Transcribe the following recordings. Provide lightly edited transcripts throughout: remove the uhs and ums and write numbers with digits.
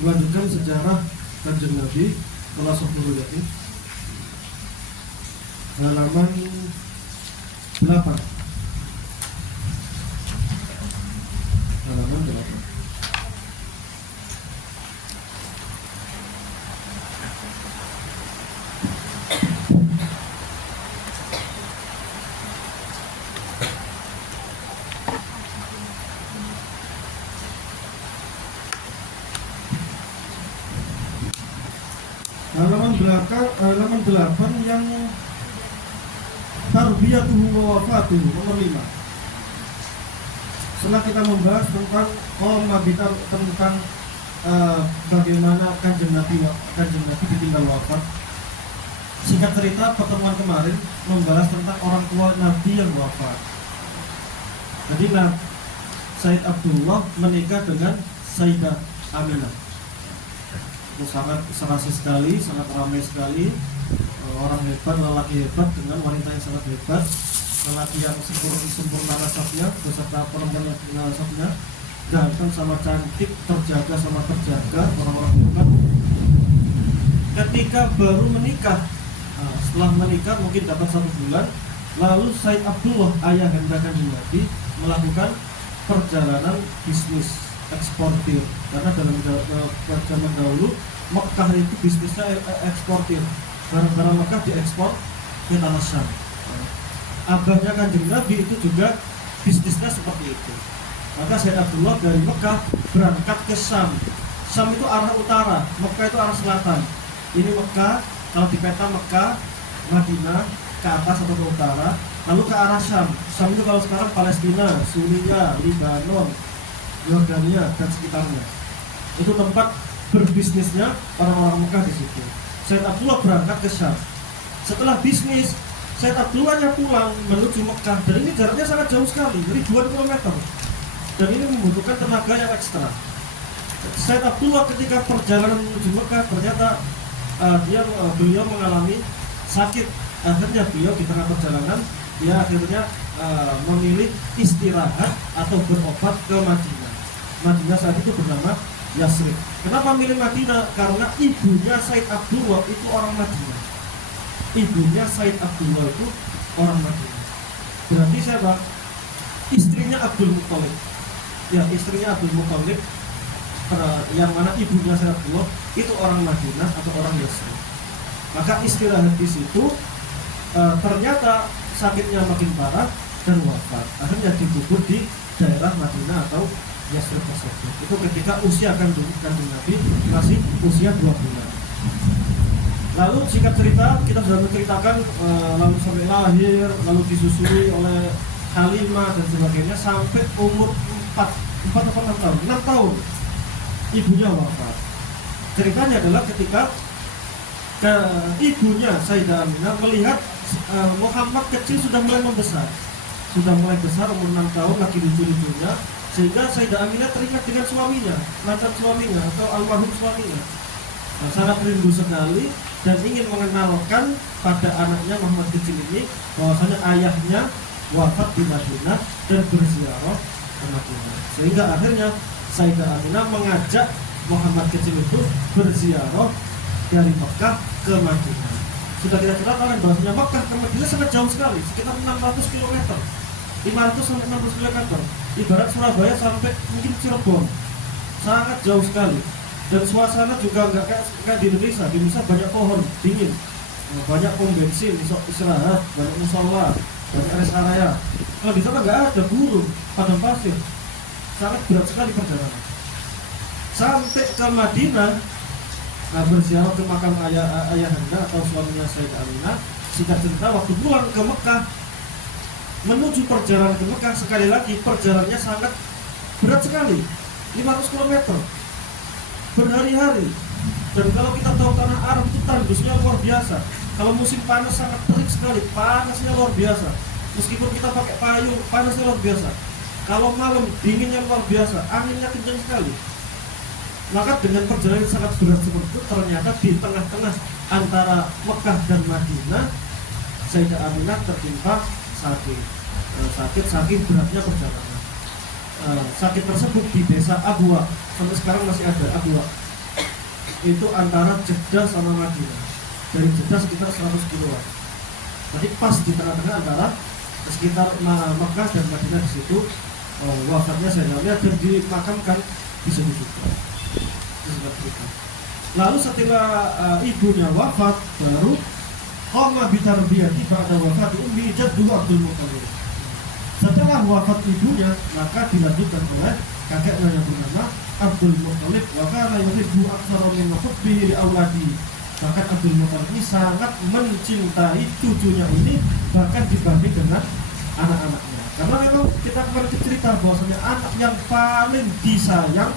Melanjutkan sejarah Kanjeng Nabi kelas 10 ya. Halaman 8. Halaman 8. Halaman belakang, halaman 8 yang tarbiyatuhu wa wafatuhu nomor 5. Setelah kita membahas tentang tentang bagaimana kanjeng Nabi ditinggal wafat. Singkat cerita, pertemuan kemarin membahas tentang orang tua Nabi yang wafat. Jadi Said Abdullah menikah dengan Sayyidah Aminah. Itu sangat serasi sekali, sangat ramai sekali. Orang hebat, lelaki hebat dengan wanita yang sangat hebat, lelaki yang sempurna nasabnya beserta perempuan yang sempurna nasabnya, ganteng sama cantik, terjaga sama terjaga, orang-orang hebat. Ketika baru menikah, setelah menikah mungkin dapat 1 bulan, lalu Said Abdullah ayah Kanjeng Nabi melakukan perjalanan bisnis eksportir, karena dalam zaman dahulu Mekah itu bisnisnya eksportir, barang-barang Mekah diekspor ke tanah Syam. Abahnya Kanjeng Nabi itu juga bisnisnya seperti itu. Maka Said Abdullah dari Mekah berangkat ke Syam. Syam itu arah utara, Mekah itu arah selatan. Ini Mekah, kalau di peta Mekah, Madinah ke atas atau ke utara, lalu ke arah Syam. Syam itu kalau sekarang Palestina, Suriah, Libanon, Yordania dan sekitarnya. Itu tempat berbisnisnya orang-orang Mekah di situ. Said Abdullah berangkat ke Syam. Setelah bisnis, Said Abdullahnya pulang menuju Mekah, dan ini jaraknya sangat jauh sekali, ribuan kilometer. Dan ini membutuhkan tenaga yang ekstra. Said Abdullah ketika perjalanan menuju Mekah ternyata beliau mengalami sakit. Akhirnya beliau di tengah perjalanan dia akhirnya memilih istirahat atau berobat ke Madinah. Madinah saat itu bernama Yasrib. Kenapa milih Madinah? Karena ibunya Said Abdullah itu orang Madinah. Ibunya Said Abdullah itu orang Madinah. Berarti siapa? Istrinya Abdul Muthalib. Ya, istrinya Abdul Muthalib, yang mana ibunya Said Abdullah itu orang Madinah atau orang Yasrib. Maka istirahat di situ, ternyata sakitnya makin parah dan wafat. Akhirnya dikubur di daerah Madinah atau Yasrib tersebut. Itu ketika usia Kanjeng Nabi masih usia 2 bulan. Lalu singkat cerita, kita sudah menceritakan lalu sampai lahir, lalu disusui oleh Halimah dan sebagainya sampai umur 4 atau 6 tahun. 6 tahun ibunya wafat. Ceritanya adalah ketika ibunya Sayyidah Aminah melihat Muhammad kecil sudah mulai membesar, umur 6 tahun, lagi lucu-lucunya, sehingga Sayyidah Aminah teringat dengan suaminya, mantan suaminya atau almarhum suaminya. Sangat rindu sekali dan ingin mengenalkan pada anaknya Muhammad kecil ini bahwasanya ayahnya wafat di Madinah dan berziarah ke Madinah. Sehingga akhirnya Sayyidah Aminah mengajak Muhammad kecil itu berziarah dari Mekah ke Madinah. Sudah kita ceritakan bahwasanya Mekah ke Madinah sangat jauh sekali, sekitar 600 km, 500 sampai 600 km. Ibarat Surabaya sampai mungkin Cirebon, sangat jauh sekali. Dan suasana juga nggak kayak di Indonesia. Di Indonesia banyak pohon, dingin, banyak pom bensin, istirahat, banyak musola, banyak rest area. Kalau di sana nggak ada, gurun, padang pasir, sangat berat sekali perjalanan. Sampai ke Madinah, berziarah ke makam ayahanda atau suaminya Sayyidah Aminah. Singkat cerita, waktu pulang ke Mekah, menuju perjalanan ke Mekah, sekali lagi perjalanannya sangat berat sekali, 500 km berhari-hari. Dan kalau kita tahu tanah Arab itu tandusnya luar biasa. Kalau musim panas sangat terik sekali, panasnya luar biasa. Meskipun kita pakai payung, panasnya luar biasa. Kalau malam dinginnya luar biasa, anginnya kencang sekali. Maka dengan perjalanan yang sangat berat seperti itu, ternyata di tengah-tengah antara Mekah dan Madinah, Sayyidah Aminah tertimpa sakit saking beratnya perjalanan. Sakit tersebut di desa Abwa, sampai sekarang masih ada Abwa. itu antara Jeddah sama Madinah. Dari Jeddah sekitar 100 kiloan. Jadi pas di tengah-tengah antara sekitar Mekah dan Madinah. Di situ wafatnya Zainab dan dimakamkan di situ juga. Lalu setelah ibunya wafat, baru qama bitarbiyati ba'da wafati ummi jaddu Abdul Muthalib. Setelah wafat ibunya, maka dilanjutkan oleh kakeknya yang bernama Abdul Muthalib. Wa kana yuhibbu aktsara min hubbihi li auladi. Bahkan Abdul Muthalib ini sangat mencintai cucunya ini bahkan dibanding dengan anak-anaknya. Karena memang kita kemarin cerita bahwasanya anak yang paling disayang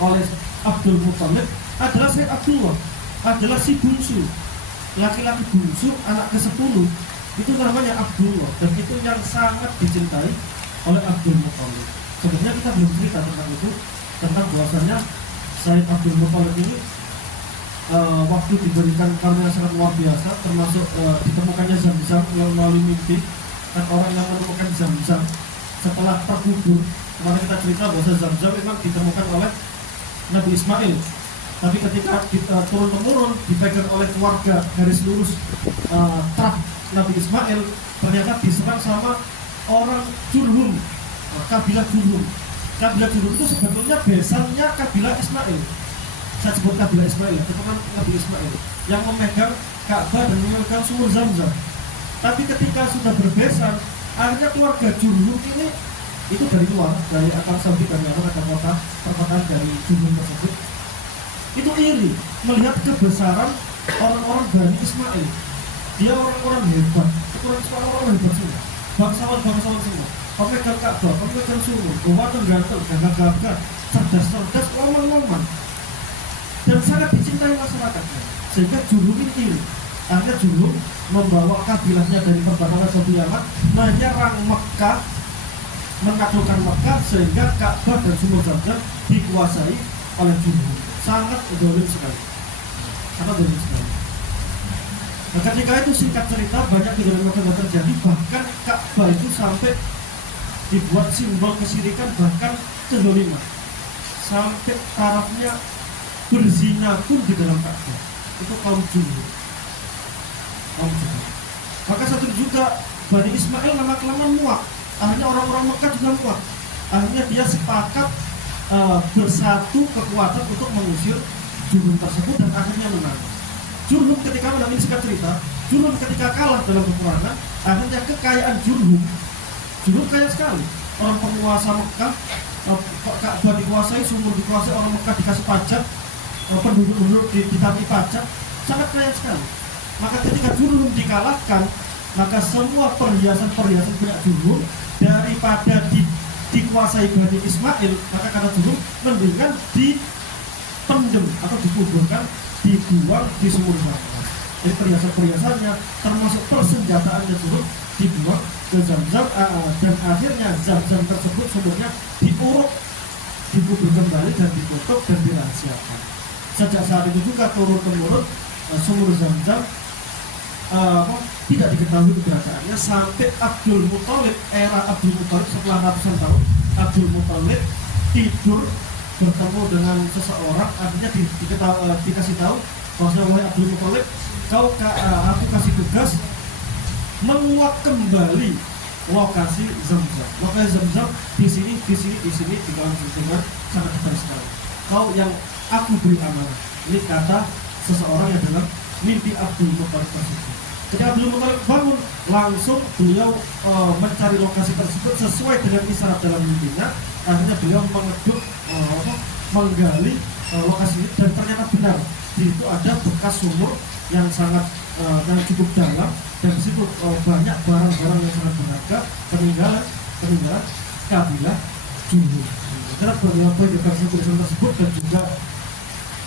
oleh Abdul Muthalib adalah Sayyid Abdullah, adalah si bungsu, laki-laki bungsu, anak ke-10, itu namanya Abdullah, dan itu yang sangat dicintai oleh Abdul Muthalib. Sebenarnya kita belum cerita tentang itu, tentang bahwasanya Sayyid Abdul Muthalib ini waktu diberikan karunia sangat luar biasa, termasuk ditemukannya Zam-Zam melalui mimpi. Dan orang yang menemukan Zam-Zam setelah terkubur, kemarin kita cerita bahwa Zam-Zam memang ditemukan oleh Nabi Ismail, tapi ketika kita turun-temurun dipegang oleh keluarga garis lurus truk Nabi Ismail, ternyata diserang sama orang Jurhum, kabilah Jurhum. Kabilah Jurhum itu sebetulnya besannya kabilah Ismail. Saya sebut kabilah Ismail, keturunan Nabi Ismail yang memegang Ka'bah dan memegang sumur Zam-Zam. Tapi ketika sudah berbesan, akhirnya keluarga Jurhum ini itu dari luar, dari Arab Saudi, dari kota perkotaan dari Jurhum tersebut, itu iri melihat kebesaran orang-orang Bani Ismail. Dia orang-orang hebat, orang-orang hebat semua, bangsawan semua, pemegang Ka'bah, pemegang sumur, ganteng, gagah-gagah, cerdas-cerdas, oman-oman, dan sangat dicintai masyarakatnya. Sehingga Jurhum ini iri. Akhirnya Jurhum membawa kabilahnya dari perbatasan Saudi Yaman menyerang Mekah, menaklukkan Mekah, sehingga Ka'bah dan sumur Zam-Zam dikuasai oleh Jurhum. Sangat zalim sekali, sangat zalim sekali. Nah, ketika itu singkat cerita banyak kejadian yang terjadi, bahkan Ka'bah itu sampai dibuat simbol kesyirikan, bahkan kezaliman, sampai tarafnya berzina pun di dalam Ka'bah. Itu kaum Jurhum. Maka satu juga Bani Ismail lama-kelamaan muak. Akhirnya orang-orang Mekah juga muak. Akhirnya dia sepakat bersatu kekuatan untuk mengusir Jurhum tersebut, dan akhirnya menang. Jurhum ketika menang, ini singkat cerita, Jurhum ketika kalah dalam peperangan, akhirnya kekayaan Jurhum kaya sekali. Orang penguasa Mekah, Ka'bah dikuasai, sumur dikuasai, orang Mekah dikasih pajak, penduduk ditagih pajak, sangat kaya sekali. Maka ketika Jurhum dikalahkan, maka semua perhiasan punya Jurhum daripada dikuasai Bani Ismail, maka kata Jurhum mendingan dipendem atau dikuburkan, dibuang di sumur Zam-Zam. Jadi perhiasan-perhiasannya termasuk persenjataannya Jurhum dibuang ke Zam-Zam, dan akhirnya Zam-Zam tersebut sumurnya diuruk, dikubur kembali dan ditutup dan dirahasiakan. Sejak saat itu juga turun-temurun sumur Zam-Zam tidak diketahui keberadaannya sampai Abdul Muthalib, era Abdul Muthalib, setelah ratusan tahun Abdul Muthalib tidur bertemu dengan seseorang, akhirnya dikasih tahu bahwa wahai Abdul Muthalib, aku kasih tugas menguak kembali lokasi Zam-Zam. Lokasi Zam-Zam di sini di dalam lingkungan sangat besar sekali. Kau yang aku beri amanah. Ini kata seseorang yang dalam mimpi Abdul Muthalib tersebut. Ketika Abdul Muthalib bangun, langsung beliau mencari lokasi tersebut sesuai dengan isyarat dalam mimpinya. Akhirnya beliau menggali lokasi ini, dan ternyata benar di situ ada bekas sumur yang sangat yang cukup dalam, dan di situ banyak barang-barang yang sangat berharga, peninggalan kabilah Jurhum. Karena beberapa tulisan tersebut dan juga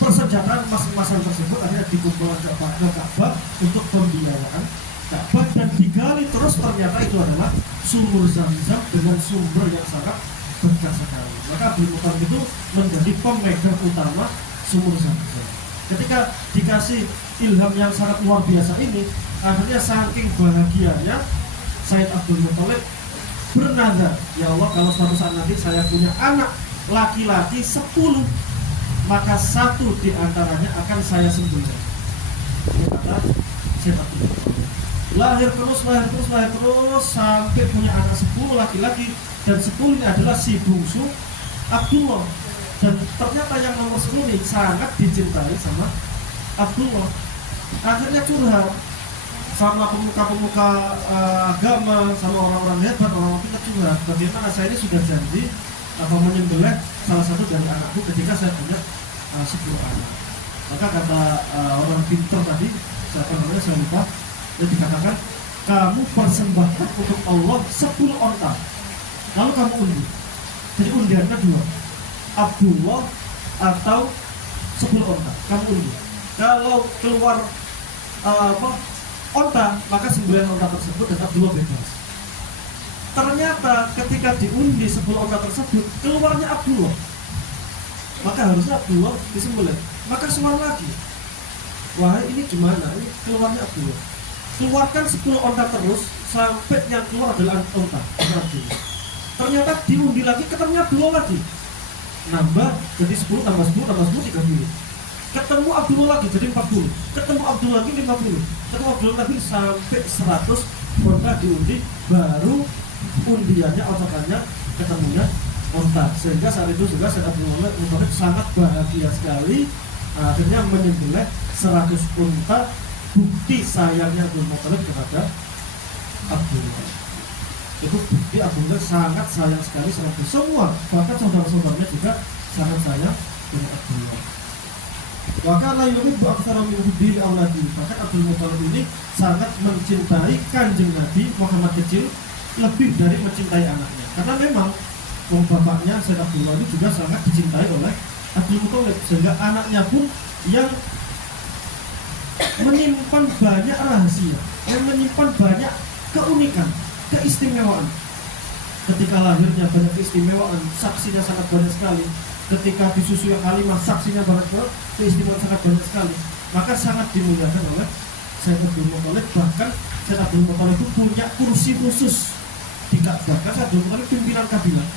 persenjataan masing-masing tersebut akhirnya dikumpulkan ke Ka'bah untuk pembiayaan Ka'bah, dan digali terus, ternyata itu adalah sumur Zam-Zam dengan sumber yang sangat berkah sekali. Maka Abdul Muthalib itu menjadi pemegang utama sumur Zam-Zam. Ketika dikasih ilham yang sangat luar biasa ini, akhirnya saking bahagianya Sayyid Abdul Muthalib bernazar, ya Allah, kalau suatu saat nanti saya punya anak laki-laki 10, maka satu di antaranya akan saya sembelih. Ini kata Syekh Abdul Muthalib. Lahir terus sampai punya anak 10 laki-laki, dan 10 ini adalah si bungsu Abdullah. Dan ternyata yang nomor 10 ini sangat dicintai sama Abdullah. Akhirnya curhat sama pemuka-pemuka agama, sama orang-orang hebat, orang-orang pintar, curhat bagaimana saya ini sudah janji menyembelih salah satu dari anakku ketika saya punya 10 anak. Maka kata orang pintar tadi, siapa namanya saya lupa, dia dikatakan, kamu persembahkan untuk Allah 10 onta, lalu kamu undi. Jadi undiannya 2, Abdullah atau 10 onta, kamu undi. Kalau keluar onta, maka 9 onta tersebut dan Abdullah bebas. Ternyata ketika diundi 10 onta tersebut, keluarnya Abdullah, maka harusnya Abdullah disembelih. Maka suara lagi, wahai ini gimana, ini keluarnya Abdullah, keluarkan 10 onta terus sampai yang keluar adalah onta. Ternyata diundi lagi, ketemu Abdullah lagi, nambah jadi 10 tambah 10 tambah 10 30. Ketemu Abdullah lagi jadi 40, ketemu Abdullah lagi 50, ketemu Abdullah lagi sampai 100 onta diundi, baru undiannya ontakannya ketemunya onta. Sehingga saat itu juga Syekh Abdul Muthalib sangat bahagia sekali, akhirnya menyembelih 100 unta, bukti sayangnya Abdul Muthalib kepada Abdullah. Itu bukti Abdullah sangat sayang sekali sama semua, bahkan saudara-saudaranya juga sangat sayang dengan Abdullah. Wakana yuhibbu aktsara min hubbi auladi. Bahkan Abdul Muthalib ini sangat mencintai Kanjeng Nabi Muhammad kecil lebih dari mencintai anaknya. Karena memang bapaknya Syekh Abdullah itu juga sangat dicintai oleh Abdul Muthalib, sehingga anaknya pun yang menyimpan banyak rahasia, yang menyimpan banyak keunikan, keistimewaan. Ketika lahirnya banyak keistimewaan, saksinya sangat banyak sekali. Ketika disusui kalimat, saksinya banyak sekali, keistimewaan sangat banyak sekali. Maka sangat dimuliakan oleh Syekh Abdul Muthalib. Bahkan Syekh Abdul Muthalib itu punya kursi khusus di Ka'bah. Karena Abdul Muthalib pimpinan kabinet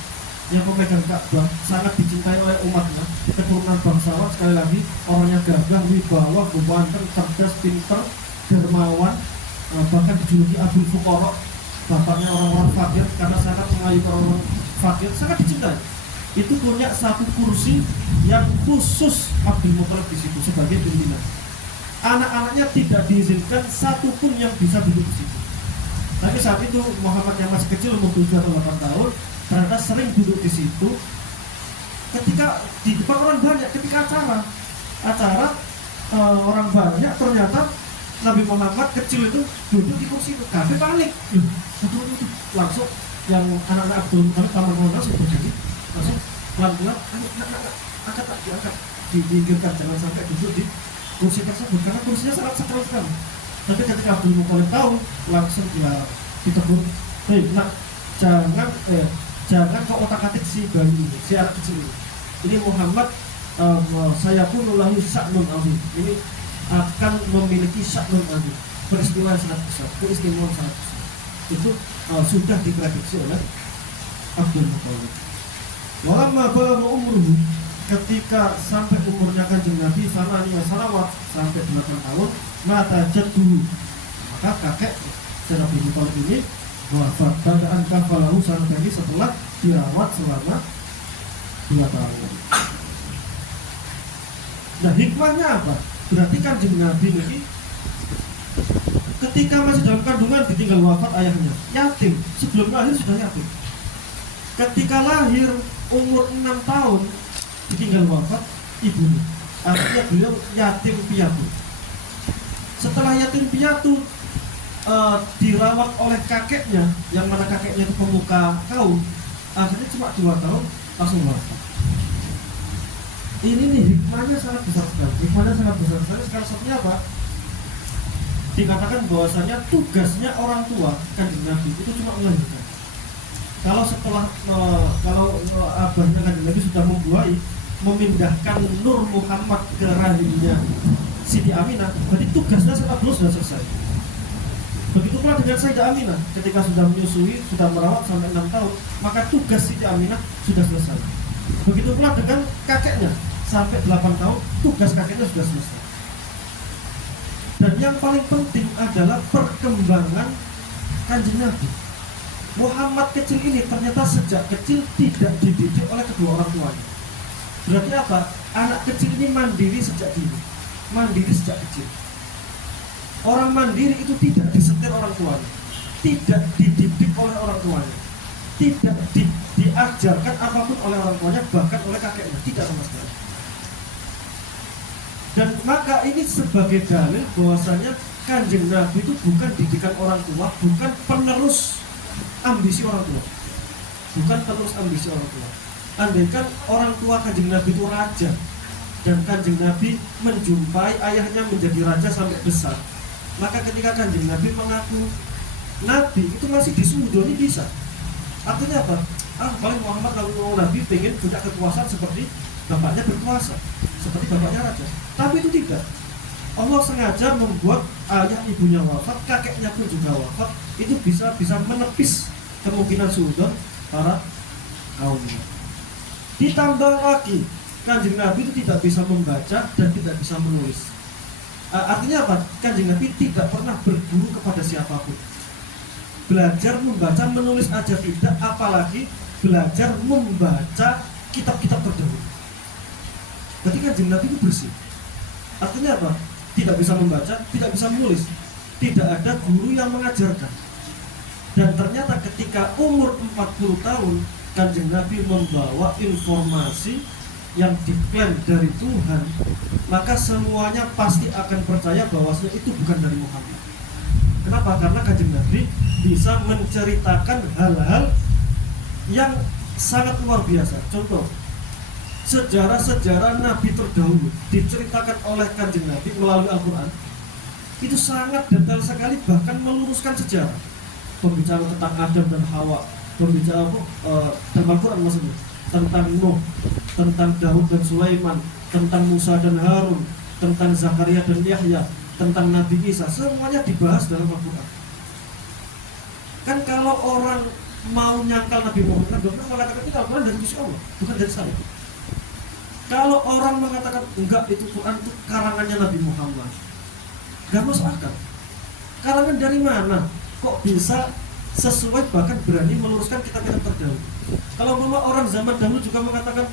yang pemegang Ka'bah, sangat dicintai oleh umatnya, keturunan bangsawan, sekali lagi orangnya gagah, wibawa, ganteng, cerdas, pinter, dermawan, bahkan dijuluki Abdul Fuqara, bapaknya orang-orang fakir, karena sangat mengayomi orang-orang fakir, sangat dicintai. Itu punya satu kursi yang khusus Abdul Muthalib di situ sebagai pimpinan. Anak-anaknya tidak diizinkan satupun yang bisa duduk di situ. Tapi saat itu Muhammad yang masih kecil, umur 7 atau 8 tahun, ternyata sering duduk di situ. Ketika di depan orang banyak, ketika acara orang banyak, ternyata Nabi Muhammad kecil itu duduk di kursi itu. Kami panik, langsung yang anak-anak Abdul Muthalib taman Monas itu berdiri, langsung pelan-pelan, angkat, diangkat, diinggirkan, jangan sampai duduk di kursi tersebut karena kursinya sangat sakral sekali. Tapi ketika Abdul Muthalib tahu, langsung dia ditegur, hei nak, jangan kau otak-atik si bayi ini, si anak kecil ini. Ini Muhammad, saya pun ulahi sya'nun azim. Ini akan memiliki sya'nun azim, peristiwa yang sangat besar, keistimewaan sangat besar. Itu sudah diprediksi oleh Abdul Muthalib. Walamma balagha umruhu, ketika sampai umurnya Kanjeng Nabi salawat sampai 8 tahun, mata jadduhu, maka kakek Syekh Abdul Muthalib ini wafat. Ba'da'an kafalahu sanatani, setelah dirawat selama 2 tahun. Nah, hikmahnya apa? Berarti Kanjeng Nabi ini ketika masih dalam kandungan ditinggal wafat ayahnya, yatim, sebelum lahir sudah yatim. Ketika lahir umur 6 tahun ditinggal wafat ibunya, artinya beliau yatim piatu. Setelah yatim piatu dirawat oleh kakeknya, yang mana kakeknya itu pemuka kaum, akhirnya cuma 2 tahun langsung wafat. Ini nih hikmahnya sangat besar sekali. Hikmahnya sangat besar sekali. Sekarang satunya apa? Dikatakan bahwasanya tugasnya orang tua Kanjeng Nabi itu cuma melahirkan. Kalau setelah abahnya Kanjeng Nabi sudah membuahi, memindahkan Nur Muhammad ke rahimnya Siti Aminah, berarti tugasnya setelah dulu sudah selesai. Begitu pula dengan Sayyidah Aminah, ketika sudah menyusui, sudah merawat sampai 6 tahun, maka tugas Siti Aminah sudah selesai. Begitu pula dengan kakeknya sampai 8 tahun tugas kakeknya sudah selesai. Dan yang paling penting adalah perkembangan Kanjeng Nabi. Muhammad kecil ini ternyata sejak kecil tidak dididik oleh kedua orang tuanya. Berarti apa? Anak kecil ini mandiri sejak dini, mandiri sejak kecil. Orang mandiri itu tidak disetir orang tuanya, tidak dididik oleh orang tuanya, tidak diajarkan apapun oleh orang tuanya, bahkan oleh kakeknya, tidak sama sekali. Dan maka ini sebagai dalil bahwasanya Kanjeng Nabi itu bukan didikan orang tua, bukan penerus ambisi orang tua, bukan penerus ambisi orang tua. Andaikan orang tua Kanjeng Nabi itu raja dan Kanjeng Nabi menjumpai ayahnya menjadi raja sampai besar, maka ketika Kanjeng Nabi mengaku Nabi itu masih disudoni bisa. Artinya apa? Paling Muhammad lalu Nabi pengen punya kekuasaan seperti bapaknya berkuasa, seperti bapaknya raja. Tapi itu tidak. Allah sengaja membuat ayah ibunya wafat, kakeknya pun juga wafat. Itu bisa menepis kemungkinan suudon para kaumnya. Ditambah lagi, Kanjeng Nabi itu tidak bisa membaca dan tidak bisa menulis. Artinya apa? Kanjeng Nabi tidak pernah berguru kepada siapapun. Belajar membaca menulis aja tidak, apalagi belajar membaca kitab-kitab terdahulu. Berarti Kanjeng Nabi itu bersih. Artinya apa? Tidak bisa membaca, tidak bisa menulis, tidak ada guru yang mengajarkan. Dan ternyata ketika umur 40 tahun Kanjeng Nabi membawa informasi yang diklaim dari Tuhan, maka semuanya pasti akan percaya bahwasanya itu bukan dari Muhammad. Kenapa? Karena Kanjeng Nabi bisa menceritakan hal-hal yang sangat luar biasa. Contoh, sejarah-sejarah Nabi terdahulu diceritakan oleh Kanjeng Nabi melalui Al-Quran. Itu sangat detail sekali, bahkan meluruskan sejarah. Pembicaraan tentang Adam dan Hawa, pembicaraan dalam Al-Quran maksudnya, tentang Nuh, tentang Daud dan Sulaiman, tentang Musa dan Harun, tentang Zakaria dan Yahya, tentang Nabi Isa, semuanya dibahas dalam Al-Quran. Kan kalau orang mau nyangkal Nabi Muhammad, dokter mengatakan itu Al-Quran dari Gusti Allah, bukan dari saya. Kalau orang mengatakan enggak, itu Quran itu karangannya Nabi Muhammad, gak masuk akal. Karangan dari mana? Kok bisa sesuai, bahkan berani meluruskan kitab-kitab terdahulu? Kalau memang orang zaman dahulu juga mengatakan,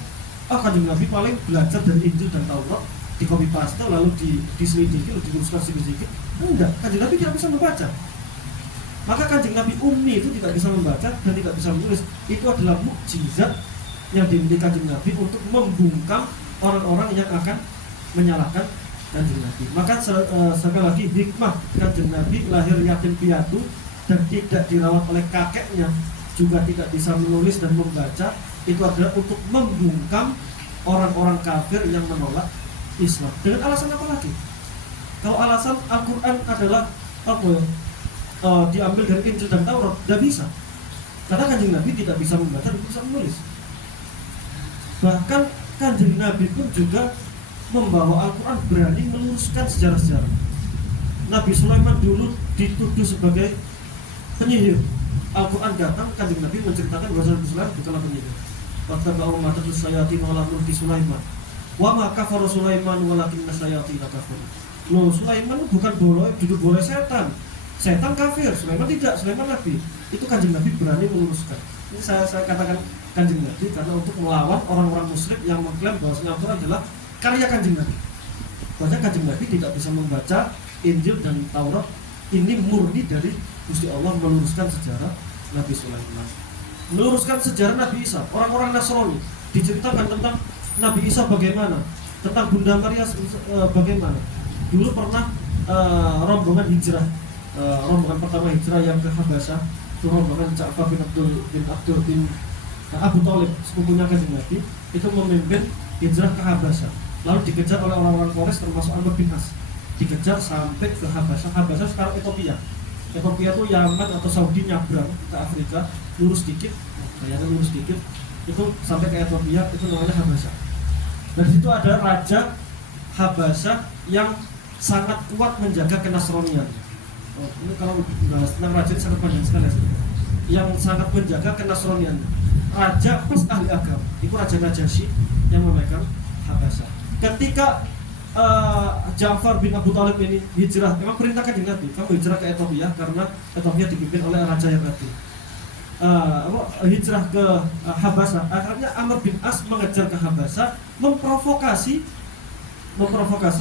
Kanjeng Nabi paling belajar dari Injil dan Taurat, di copy paste lalu diselidiki, lalu diluruskan sedikit-sedikit. Enggak, Kanjeng Nabi tidak bisa membaca. Maka Kanjeng Nabi ummi itu tidak bisa membaca dan tidak bisa menulis. Itu adalah mukjizat yang dimiliki Kanjeng Nabi untuk membungkam orang-orang yang akan menyalahkan Kanjeng Nabi. Maka sekali lagi, hikmah Kanjeng Nabi lahir yatim piatu dan tidak dirawat oleh kakeknya, juga tidak bisa menulis dan membaca, itu adalah untuk membungkam orang-orang kafir yang menolak Islam. Dengan alasan apa lagi? Kalau alasan Al-Quran adalah diambil dari Injil dan Taurat, tidak bisa. Karena Kanjeng Nabi tidak bisa membaca dan bisa menulis. Bahkan Kanjeng Nabi pun juga membawa Al-Quran, berani meluruskan sejarah-sejarah. Nabi Sulaiman dulu dituduh sebagai penyihir. Al-Quran datang, Kanjeng Nabi menceritakan bahwa Nabi Sulaiman bukanlah penyihir. Wattaba'u ma tatlu syayatin ala mulki Sulaiman. Wa ma kafara Sulaiman walakinna syayatin kafaru. Loh, Sulaiman bukan duduk boleh setan. Setan kafir, Sulaiman tidak, Sulaiman Nabi. Itu Kanjeng Nabi berani meluruskan. Ini saya katakan Kanjeng Nabi karena untuk melawan orang-orang musyrik yang mengklaim bahwa Al-Quran adalah karya Kanjeng Nabi. Bahwasanya Kanjeng Nabi tidak bisa membaca Injil dan Taurat. Ini murni dari Gusti Allah meluruskan sejarah Nabi Sulaiman, meluruskan sejarah Nabi Isa. Orang-orang Nasrani diceritakan tentang Nabi Isa bagaimana, tentang Bunda Maria bagaimana. Dulu pernah rombongan hijrah, rombongan pertama hijrah yang ke Habasyah, itu rombongan Ja'far bin Abdul bin Abu Thalib, sepupunya Kanjeng Nabi, itu memimpin hijrah ke Habasyah. Lalu dikejar oleh orang-orang Quraisy termasuk Amr bin As. Dikejar sampai ke Habasyah. Habasyah sekarang Ethiopia. Ethiopia itu Yaman atau Saudi nyabrang ke Afrika, lurus dikit, kayaknya lurus dikit, itu sampai ke Ethiopia, itu namanya Habasyah. Dan di situ ada raja Habasyah yang sangat kuat menjaga kenasronian. Ini kalau bahas tentang raja ini sangat panjang sekali ya. Yang sangat menjaga kenasronian. Raja plus ahli agama. Itu Raja Najasyi yang memegang Habasyah. Ketika Ja'far bin Abu Thalib ini hijrah, memang perintahkan dengan Nabi, kamu hijrah ke Ethiopia karena Ethiopia dipimpin oleh raja yang adil. Hijrah ke Habasyah. Akhirnya Amr bin As mengejar ke Habasyah, memprovokasi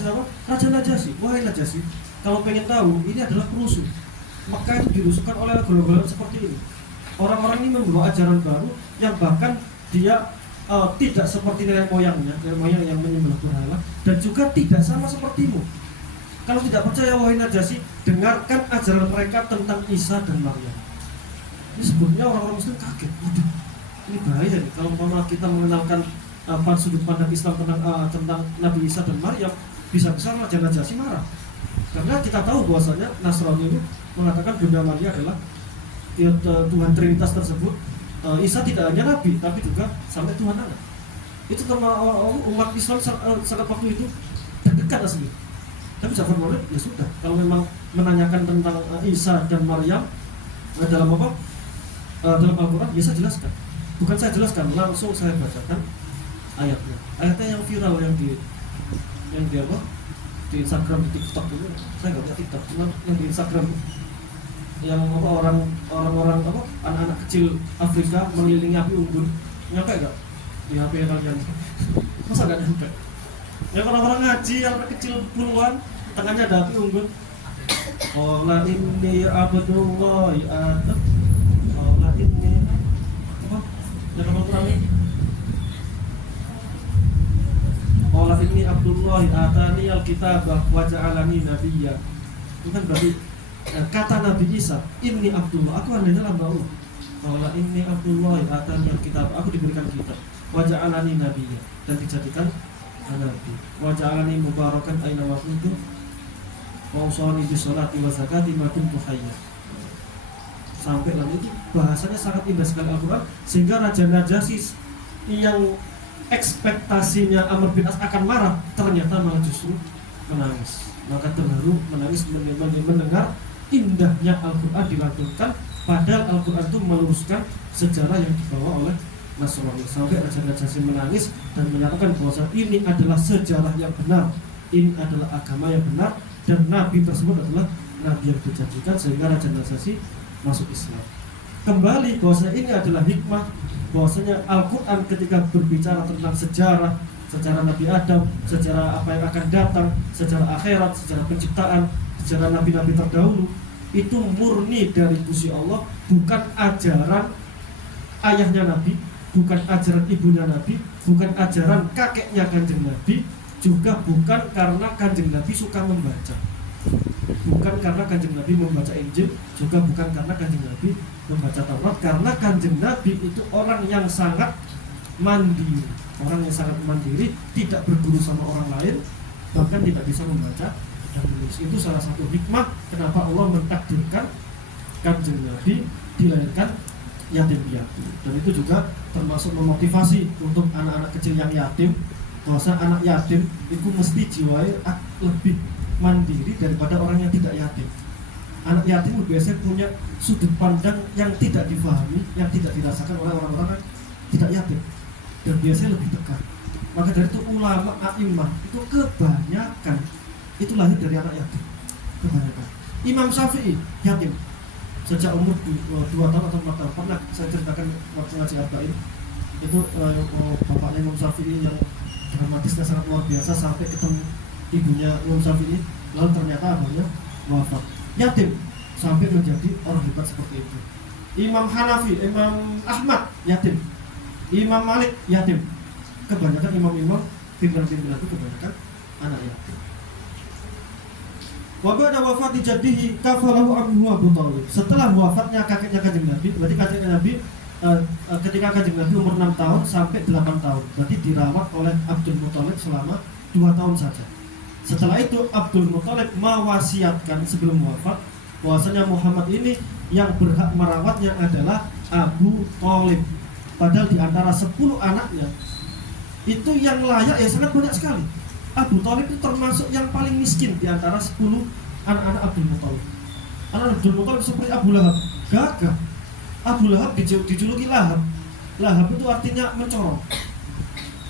apa? Raja Najasyi. Wahai Najasyi, kalau pengen tahu, ini adalah perusuh. Mekah itu dirusuhkan oleh golongan seperti ini. Orang-orang ini membawa ajaran baru yang bahkan dia tidak seperti nenek moyang yang menyembah berhala, dan juga tidak sama sepertimu. Kalau tidak percaya, wahai Najasyi, dengarkan ajaran mereka tentang Isa dan Maryam. Ini sebetulnya orang-orang Muslim kaget. Waduh, ini bahaya nih kalau kita mengenalkan sudut pandang Islam tentang Nabi Isa dan Maryam. Bisa-bisa Raja Najasyi marah, karena kita tahu bahwasanya Nasrani itu mengatakan Bunda Maria adalah Tuhan Trinitas tersebut. Isa tidak hanya Nabi, tapi juga sampai Tuhan anak. Itu umat Islam sangat waktu itu dekat asli. Tapi Ja'far Maulid ya sudah, kalau memang menanyakan tentang Isa dan Maryam dalam apa? Dalam Al-Quran, ya saya jelaskan. Bukan saya jelaskan, langsung saya bacakan ayatnya. Ayatnya yang viral yang di apa? Di Instagram, di TikTok itu. Saya nggak punya TikTok, cuma yang di Instagram yang apa, orang-orang apa, anak-anak kecil Afrika mengelilingi api unggun. Nyampe nggak di HP kalian? Masa nggak nyampe? Ya orang-orang ngaji yang kecil puluhan, tangannya ada api unggun. Qala inni abdullahi atab. Qala inni apa? Yang Al-Quran ini. Qala inni abdullahi atani al-kitabah wa ja'alani nabiyya. Itu kan berarti kata Nabi Isa, inni Abdullah, aku adalah hamba Allah. Qala inni abdullahi atani al-kitabah, aku diberikan kitab. Wa ja'alani nabiyya, dan dijadikan nabi. Wa ja'alani mubarakan aina ma kuntu wa usani bis sholati wa zakati ma kuntu hayya. Sampai lalu itu bahasanya sangat indah sekali Al-Quran, sehingga Raja Najasyi yang ekspektasinya Amr bin As akan marah, ternyata malah justru menangis. Maka terharu menangis mendengar indahnya Al-Quran dilantunkan, padahal Al-Quran itu meluruskan sejarah yang dibawa oleh Nasrani. Sampai Raja Najasyi menangis dan menyatakan bahwa ini adalah sejarah yang benar, ini adalah agama yang benar, dan Nabi tersebut adalah Nabi yang dijanjikan, sehingga Raja Najasyi masuk Islam. Kembali bahwasanya ini adalah hikmah, bahwasanya Al-Quran ketika berbicara tentang sejarah Nabi Adam, sejarah apa yang akan datang, sejarah akhirat, sejarah penciptaan, sejarah nabi-nabi terdahulu, itu murni dari Gusti Allah, bukan ajaran ayahnya Nabi, bukan ajaran ibunya Nabi, bukan ajaran kakeknya Kanjeng Nabi, juga bukan karena Kanjeng Nabi suka membaca, bukan karena Kanjeng Nabi membaca Injil, juga bukan karena Kanjeng Nabi membaca Taurat, karena Kanjeng Nabi itu orang yang sangat mandiri, tidak berguru sama orang lain, bahkan tidak bisa membaca dan menulis. Itu salah satu hikmah kenapa Allah mentakdirkan Kanjeng Nabi dilahirkan yatim piatu. Dan itu juga termasuk memotivasi untuk anak-anak kecil yang yatim, bahwa anak yatim itu mesti jiwanya lebih mandiri daripada orang yang tidak yatim. Anak yatim biasanya punya sudut pandang yang tidak difahami, yang tidak dirasakan oleh orang-orang yang tidak yatim, dan biasanya lebih dekat. Maka dari itu ulama a'imah itu kebanyakan itu lahir dari anak yatim, kebanyakan. Imam Syafi'i yatim sejak umur 2 tahun atau 4 tahun. Pernah saya ceritakan waktu ngaji Arba'in itu bapaknya Imam Syafi'i yang dramatisnya sangat luar biasa, sampai ketemu ibunya Imam Syafi'i, lalu ternyata abahnya wafat. Yatim sampai menjadi orang hebat seperti itu. Imam Hanafi, Imam Ahmad yatim, Imam Malik yatim. Kebanyakan imam-imam pimpinan-pimpinan itu kebanyakan anak yatim. Wa ba'da wafati jaddihi kafalahu amruhu Abu Thalib. Setelah wafatnya kakeknya Kanjeng Nabi, berarti kakeknya Nabi ketika Kanjeng Nabi umur 6 tahun sampai 8 tahun, berarti dirawat oleh Abdul Muthalib selama 2 tahun saja. Setelah itu Abdul Muthalib mewasiatkan sebelum wafat bahwasanya Muhammad ini yang berhak merawatnya adalah Abu Thalib. Padahal di antara 10 anaknya itu yang layak ya sangat banyak sekali. Abu Thalib itu termasuk yang paling miskin di antara 10 anak-anak Abdul Muthalib. Anak Abdul Muthalib seperti Abu Lahab, gagah. Abu Lahab dijuluki Lahab. Lahab itu artinya mencorong.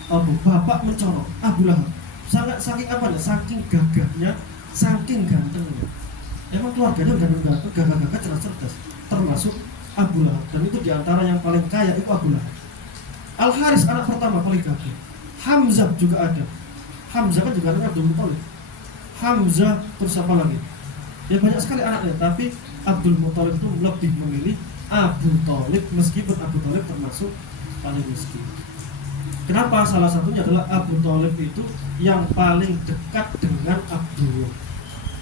bapak mencorong Abu Lahab. Sangat saking apa ya? Saking gagahnya, saking gantengnya. Emang keluarganya ganteng-ganteng, gagah-gagah, cerdas-cerdas. Termasuk Abu Lahab. Dan itu diantara yang paling kaya itu Abu Lahab. Al Haris anak pertama paling gagah. Hamzah juga ada. Hamzah kan juga anaknya Abdul Muthalib. Hamzah terus apa lagi? Ya banyak sekali anaknya. Tapi Abdul Muthalib itu lebih memilih Abu Thalib, meskipun Abu Thalib termasuk paling miskin. Kenapa? Salah satunya adalah Abu Thalib itu yang paling dekat dengan Abdullah.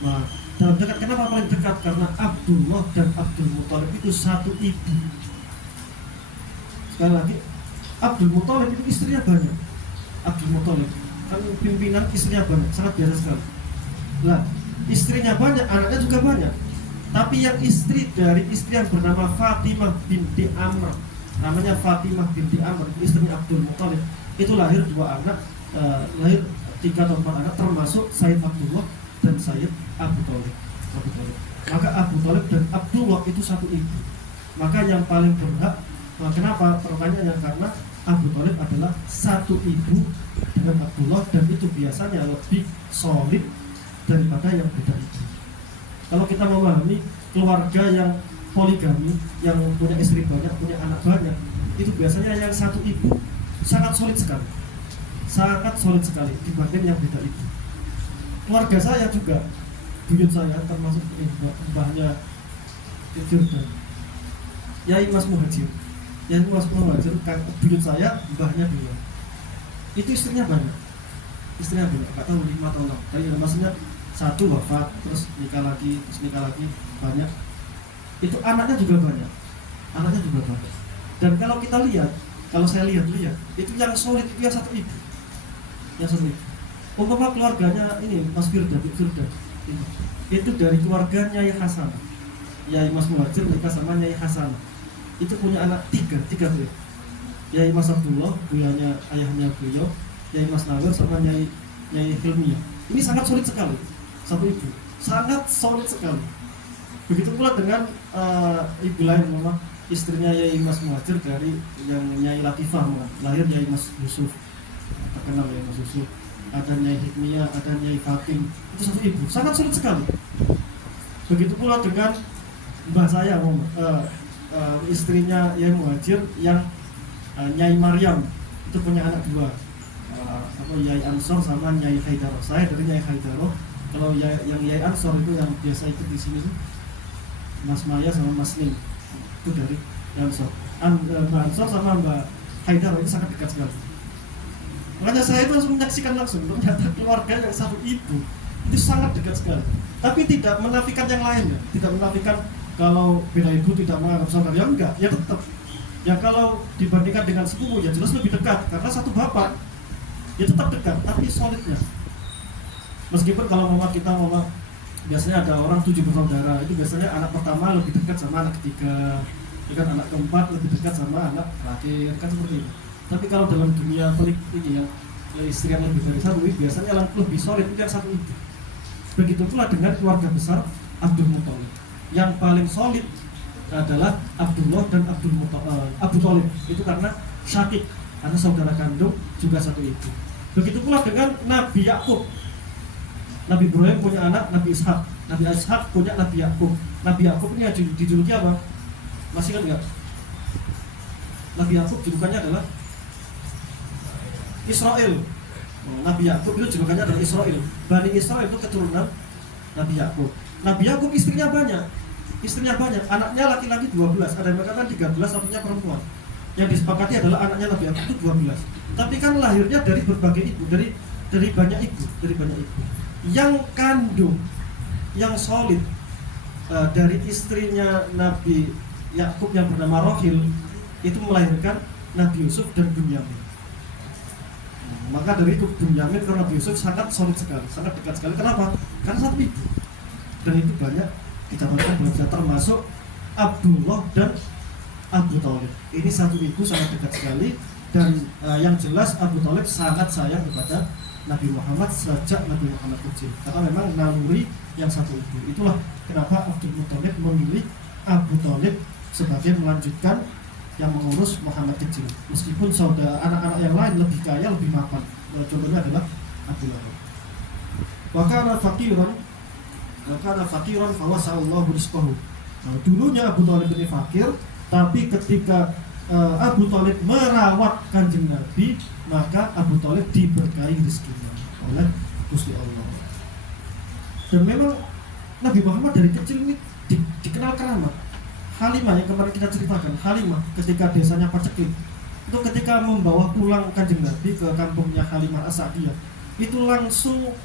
Nah, dalam dekat, kenapa paling dekat? Karena Abdullah dan Abdul Muthalib itu satu ibu. Sekali lagi, Abdul Muthalib itu istrinya banyak. Abdul Muthalib kan pimpinan, istrinya banyak, sangat biasa sekali. Lah, istrinya banyak, anaknya juga banyak. Tapi yang istri yang bernama Fatimah binti Amr, namanya Fatimah binti Amr, istrinya Abdul Muthalib, itu lahir 2 anak, lahir 3 atau 4 anak, termasuk Sayyid Abdullah dan Sayyid Abu Thalib. Maka Abu Thalib dan Abdullah itu satu ibu. Maka yang paling berhak, kenapa? Pertanyaannya karena Abu Thalib adalah satu ibu dengan Abdullah, dan itu biasanya lebih solid daripada yang beda ibu. Kalau kita memahami keluarga yang poligami, yang punya istri banyak, punya anak banyak, itu biasanya yang satu ibu sangat solid sekali dibanding yang beda ibu. Keluarga saya juga, buyut saya termasuk mbahnya Firdan, Yai Mas Muhajir, buyut saya, mbahnya dia, itu istrinya banyak, nggak tahu 5 atau 6. Tadi maksudnya satu wafat, terus nikah lagi, banyak. Itu anaknya juga banyak. Dan kalau kita lihat, kalau saya lihat, itu yang solid itu yang satu ibu. Umpama keluarganya ini Mas Firdan, itu dari keluarganya Nyai Hasan, Yai Mas Muhajir nikah sama Nyai Hasan, itu punya anak tiga tuh. Yai Mas Abdullah, buyanya ayahnya beliau, Yai Mas Nawir sama Nyai Hilmiyah. Ini sangat solid sekali, satu ibu, sangat solid sekali. Begitu pula dengan ibu lain, mama istrinya Yai Mas Muhajir dari yang Nyai Latifah, lahir Yai Mas Yusuf, terkenal Yai Mas Yusuf. Ada Nyai Hikmiyah, ada Nyai Fatim, itu satu ibu, sangat solid sekali. Begitu pula dengan mbah saya, istrinya Yai Muhajir yang Nyai Maryam, itu punya anak 2, Yai Ansor sama Nyai Haidaro. Saya dari Nyai Haidaro. Kalau yang Yai Ansor itu yang biasa ikut di sini, Mas Maya sama Mas Ning, itu dari Ansor. Mbak Ansor sama Mbak Haidaro itu sangat dekat sekali. Makanya saya itu langsung menyaksikan langsung, ternyata keluarga yang satu ibu itu sangat dekat sekali. Tapi tidak menafikan yang lainnya, tidak menafikan kalau beda ibu tidak menganggap saudara, ya enggak, ya tetap. Ya kalau dibandingkan dengan sepupu ya jelas lebih dekat, karena satu bapak, ya tetap dekat, tapi solidnya. Meskipun kalau kita biasanya ada orang 7 bersaudara, itu biasanya anak pertama lebih dekat sama anak ketiga, kan anak keempat lebih dekat sama anak terakhir, kan seperti itu. Tapi kalau dalam dunia ini ya istri yang lebih dari satu, biasanya yang lebih solid itu yang satu itu. Begitu pula dengan keluarga besar Abdul Muthalib, yang paling solid adalah Abdullah dan Abu Thalib, itu karena syakik, karena saudara kandung juga satu ibu. Begitu pula dengan Nabi Yakub. Nabi Ibrahim punya anak Nabi Ishak punya Nabi Yakub. Nabi Yakub ini dijuluki apa? Masih kan enggak? Nabi Yakub julukannya adalah Israel. Nabi Yakub itu julukannya adalah Israel. Bani Israel itu keturunan Nabi Yakub. Nabi Yakub istrinya banyak, anaknya laki-laki 12, ada yang mengatakan 13, satunya perempuan. Yang disepakati adalah anaknya Nabi Yakub itu 12. Tapi kan lahirnya dari berbagai ibu, dari banyak ibu. Yang kandung, yang solid dari istrinya Nabi Yakub yang bernama Rohil, itu melahirkan Nabi Yusuf dan Bunyamin. Maka dari itu Bunyamin ke Nabi Yusuf sangat solid sekali, sangat dekat sekali. Kenapa? Karena satu ibu. Dan itu banyak didapatkan belajar, termasuk Abdullah dan Abu Thalib. Ini satu ibu sangat dekat sekali. Dan yang jelas Abu Thalib sangat sayang kepada Nabi Muhammad sejak Nabi Muhammad kecil, karena memang naluri yang satu ibu. Itulah kenapa Abdul Muthalib memilih Abu Thalib sebagai melanjutkan yang mengurus Muhammad kecil, meskipun saudara anak-anak yang lain lebih kaya, lebih mapan. Contohnya adalah Abu Lahab. Wa kana faqiran fawasa'allahu rizqahu. Nah, dulunya Abu Thalib ini fakir, tapi ketika Abu Thalib merawat Kanjeng Nabi, maka Abu Thalib diberkahi rezekinya oleh Gusti Allah. Dan memang Nabi Muhammad dari kecil ini dikenal keramat. Halimah yang kemarin kita ceritakan, Halimah ketika desanya Paceklik, itu ketika membawa pulang Kanjeng Nabi ke kampungnya Halimah As-Sa'diyah, itu langsung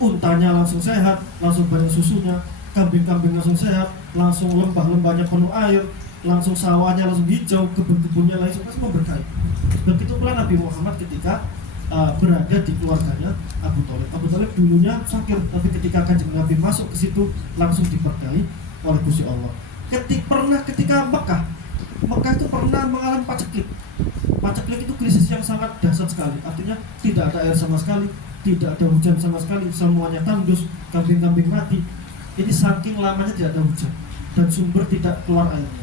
untanya langsung sehat, langsung banyak susunya, kambing-kambing langsung sehat, langsung lembah-lembahnya penuh air, langsung sawahnya langsung hijau, kebun-kebunnya langsung memberkahi. Begitu pula Nabi Muhammad ketika berada di keluarganya Abu Thalib. Abu Thalib dulunya fakir, tapi ketika Kanjeng Nabi masuk ke situ langsung diberkahi oleh Gusti Allah. Ketika Mekah itu pernah mengalami paceklik. Paceklik itu krisis yang sangat dahsyat sekali. Artinya tidak ada air sama sekali, tidak ada hujan sama sekali, semuanya tandus, kambing-kambing mati. Ini saking lamanya tidak ada hujan dan sumber tidak keluar airnya.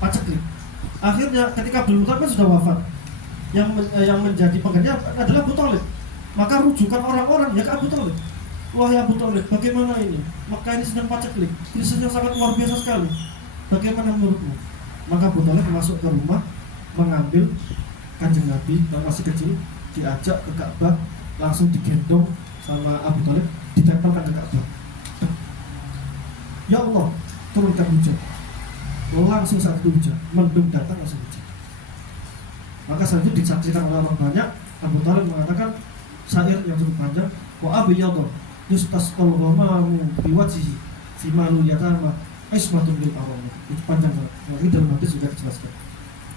Paceklik. Akhirnya ketika Abdul Muthalib sudah wafat, yang menjadi penggantinya adalah Abu Thalib. Maka rujukan orang-orang ya ke Abu Thalib. Wahai Abu Thalib, bagaimana ini? Mekah ini sedang paceklik, krisisnya sangat luar biasa sekali. Bagaimana menurutmu? Maka Abu Thalib masuk ke rumah, mengambil Kanjeng Nabi yang masih kecil, diajak ke Ka'bah, langsung digendong sama Abu Thalib, ditempelkan ke Ka'bah. Ya Allah, turunkan hujan. Langsung saat itu hujan, mendung datang langsung hujan. Maka saat itu disaksikan oleh orang banyak. Abu Thalib mengatakan syair yang cukup panjang, wa abiyadun yustasqal ghamamu biwajhihi simalu yatama ismatun lil aram. Itu panjang banget. Ini dalam hadis juga dijelaskan.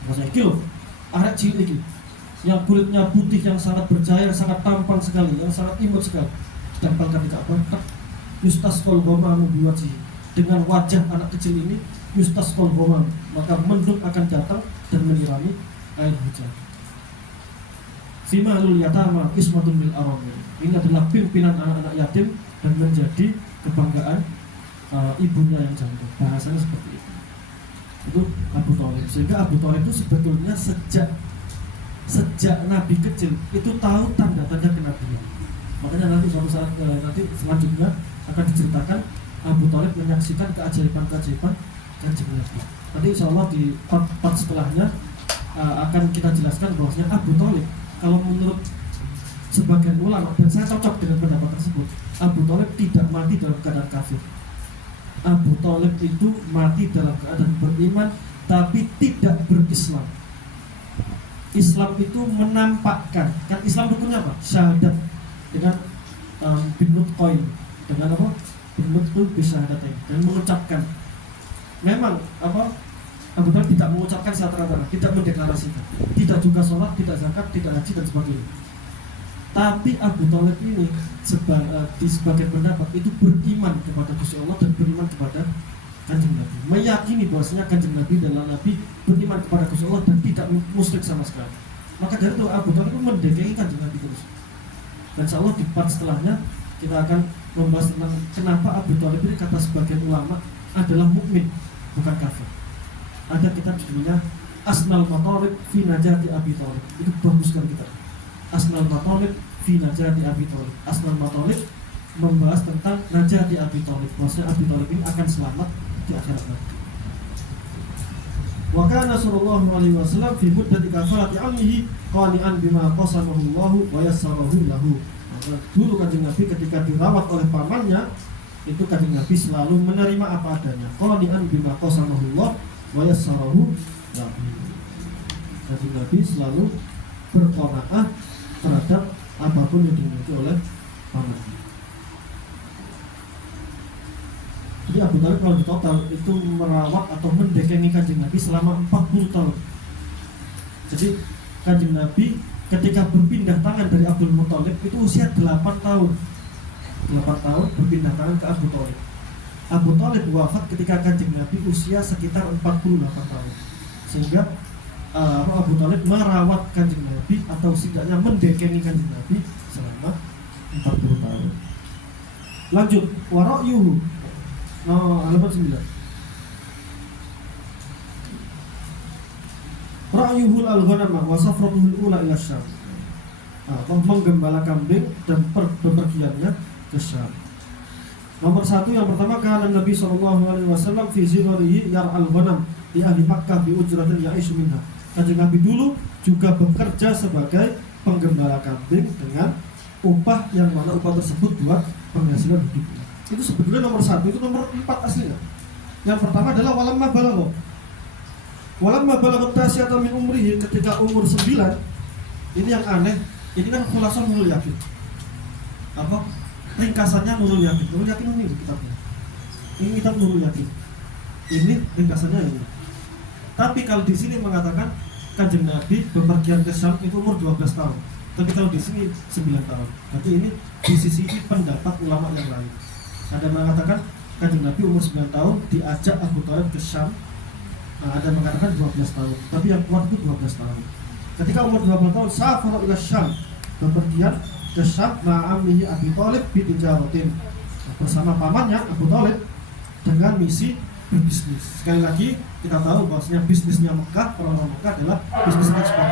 Maksudnya iki loh, arek cilik iki yang kulitnya putih, yang sangat bercahaya, sangat tampan sekali, yang sangat imut sekali, ditempelkan di Ka'bah. Yustasqal ghamamu biwajhihi. Dengan wajah anak kecil ini yustasqal ghamamu, maka mendung akan datang dan menyirami air hujan. Simalul yatama ismatun bil arami. Ini adalah pimpinan anak-anak yatim dan menjadi kebanggaan ibunya yang janda. Bahasanya seperti itu. Itu Abu Thalib. Sehingga Abu Thalib itu sebetulnya sejak Nabi kecil itu tahu tanda-tanda kenabian. Makanya nanti suatu saat nanti selanjutnya akan diceritakan Abu Thalib menyaksikan keajaiban-keajaiban Kanjeng Nabi. Nanti insya Allah di part setelahnya akan kita jelaskan bahwasanya Abu Thalib, kalau menurut sebagian ulama, dan saya cocok dengan pendapat tersebut, Abu Thalib tidak mati dalam keadaan kafir. Abu Thalib itu mati dalam keadaan beriman tapi tidak berislam. Islam itu menampakkan, kan Islam rukunnya apa? Syahadat dengan binut koin, dengan apa? Binut itu bisyahadatain, dan mengucapkan. Memang apa? Abu Thalib tidak mengucapkan syahadat, tidak mendeklarasikan, tidak juga sholat, tidak zakat, tidak haji dan sebagainya. Tapi Abu Thalib ini di sebagian pendapat itu beriman kepada Gusti Allah dan beriman kepada Kanjeng Nabi, meyakini bahwasanya Kanjeng Nabi adalah Nabi, beriman kepada Gusti Allah dan tidak musyrik sama sekali. Maka dari itu Abu Thalib itu mendekengi Kanjeng Nabi terus. Dan insya Allah di part setelahnya kita akan membahas tentang kenapa Abu Thalib ini kata sebagian ulama adalah mukmin, bukan kafir. Ada kitab judulnya Asnal Matalib fi Najati Abi Thalib. Itu bagus sekali kita. Asnal Matalib fi Najati Abi Thalib. Asnal Matalib membahas tentang Najati Abi Thalib. Maksudnya Abi Thalib ini akan selamat di akhirat nanti. Wa kana sallallahu alaihi wasallam fi muddati kafalati ammihi qani'an bima qasamahu Allah wa yassarahu lahu. Maka dulu Kanjeng Nabi ketika dirawat oleh pamannya, itu Kanjeng Nabi selalu menerima apa adanya. Qani'an bima qasamahu Allah wa yassarahu lahu. Kanjeng Nabi selalu berqanaah terhadap apapun yang dimiliki oleh pamannya. Jadi Abu Thalib kalau di total itu merawat atau mendekengi Kanjeng Nabi selama 40 tahun. Jadi Kanjeng Nabi ketika berpindah tangan dari Abdul Muthalib itu usia 8 tahun. 8 tahun berpindah tangan ke Abu Thalib. Abu Thalib wafat ketika Kanjeng Nabi usia sekitar 48 tahun. Sehingga Abu Thalib merawat Kanjeng Nabi atau setidaknya mendekengi Kanjeng Nabi selama 40 tahun. Lanjut, wara'yuhu halaman 9. ra'yuhul al-ghanama wa safratuhul ula ila Syam. Menggembala kambing dan bepergiannya ke Syam. Nomor 1 yang pertama, kana Nabi sallallahu alaihi wasallam fi zigharihi yar'al ghanam di ahli Makkah bi ujratin ya'ishu minha. Kanjeng Nabi dulu juga bekerja sebagai penggembala kambing dengan upah yang mana upah tersebut buat penghasilan hidupnya. Itu sebetulnya nomor 1, itu nomor 4 aslinya. Yang pertama adalah walamma balagha. Walamma balagha tasyata min umrihi, ketika umur 9. Ini yang aneh, ini kan khulasah Nurul Yakin. Apa? Ringkasannya Nurul Yakin. Nurul Yakin ini kitabnya. Ini kitab Nurul Yakin. Ini ringkasannya ini. Tapi kalau di sini mengatakan Kanjeng Nabi bepergian ke Syam itu umur 12 tahun. Tapi kalau di sini 9 tahun. Berarti ini di sisi pendapat ulama yang lain. Ada mengatakan Kanjeng Nabi umur 9 tahun diajak Abu Thalib ke Syam. Nah, ada mengatakan 12 tahun. Tapi yang kuat itu 12 tahun. Ketika umur 12 tahun safara ila Syam, bepergian ke Syam ma'amihi Abi Thalib bitijaratin, bersama pamannya Abu Thalib dengan misi berbisnis. Sekali lagi kita tahu bahwasanya bisnisnya Mekah, orang-orang Mekah adalah bisnis ekspor.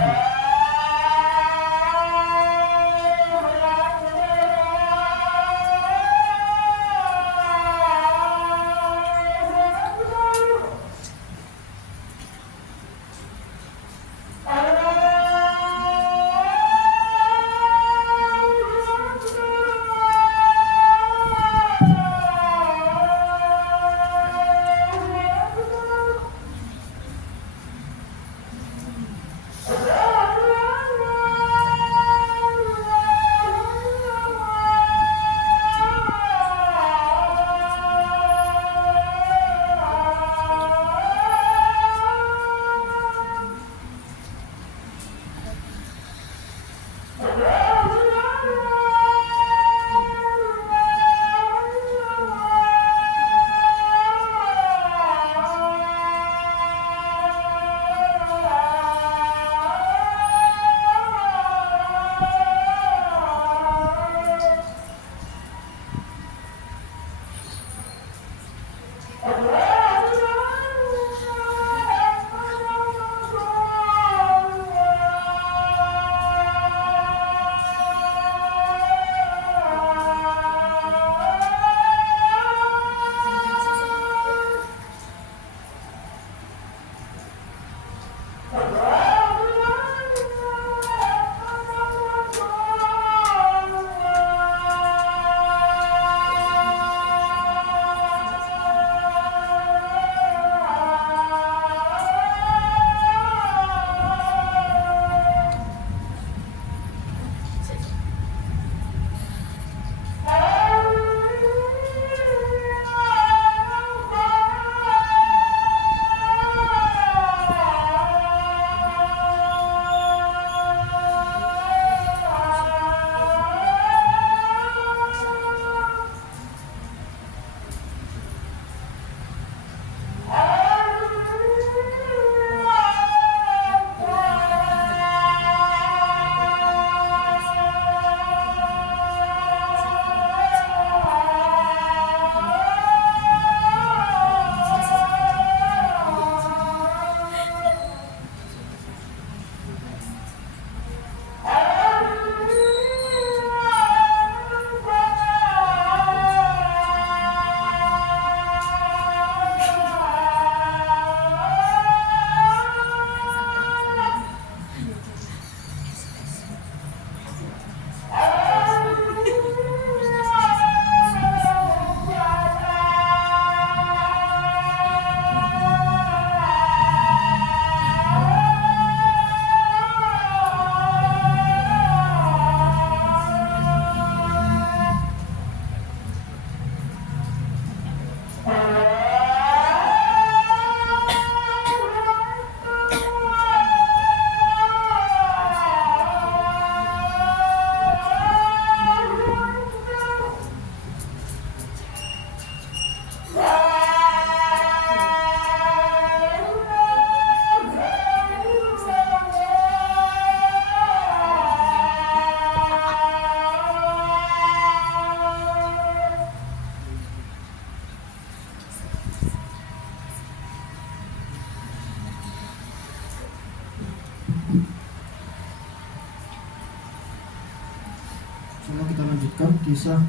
kisah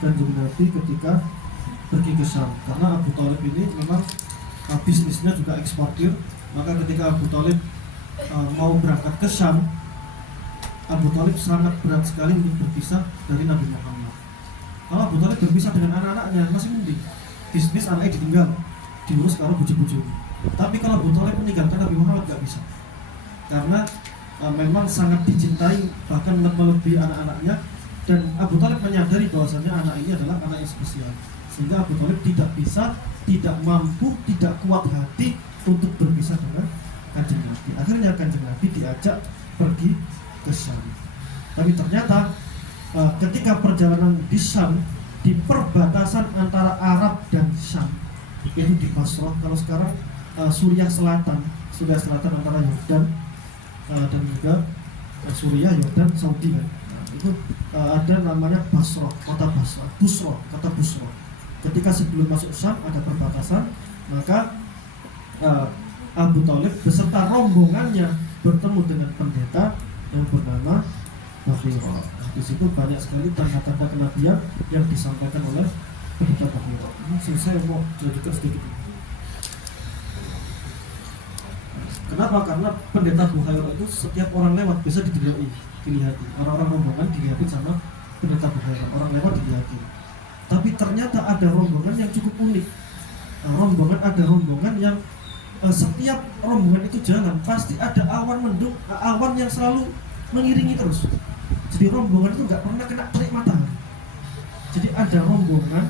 Kanjeng Nabi ketika pergi ke Syam, karena Abu Thalib ini memang bisnisnya juga eksportir. Maka ketika Abu Thalib mau berangkat ke Syam, Abu Thalib sangat berat sekali untuk berpisah dari Nabi Muhammad. Kalau Abu Thalib berpisah dengan anak-anaknya masih mending, bisnis anaknya ditinggal, diurus kalau bujuk-bujuk. Tapi kalau Abu Thalib meninggalkan Nabi Muhammad nggak bisa, karena memang sangat dicintai, bahkan melebihi anak-anaknya. Dan Abu Thalib menyadari bahwasanya anak ini adalah anak yang spesial, sehingga Abu Thalib tidak bisa, tidak mampu, tidak kuat hati untuk berpisah dengan Kanjeng Nabi. Akhirnya Kanjeng Nabi diajak pergi ke Syam. Tapi ternyata ketika perjalanan di Syam, di perbatasan antara Arab dan Syam, itu di Basrah, kalau sekarang Suriah Selatan antara Yordan dan juga Suriah, Yordan, Saudi kan. Itu ada namanya Basrah, kota Basrah, kota Busrah. Ketika sebelum masuk Syam ada perbatasan, maka Abu Thalib beserta rombongannya bertemu dengan pendeta yang bernama Bakhira. Di situ banyak sekali tanda-tanda kenabian yang disampaikan oleh pendeta Bakhira. Ini saya mau jelaskan sedikit. Kenapa? Karena pendeta Bakhira itu setiap orang lewat bisa dilihati. Orang-orang rombongan dilihatin sama pendeta Bakhira. Orang lewat dilihatin. Tapi ternyata ada rombongan yang cukup unik. Ada rombongan yang setiap rombongan itu jalan pasti ada awan mendung, awan yang selalu mengiringi terus. Jadi rombongan itu nggak pernah kena terik matahari. Jadi ada rombongan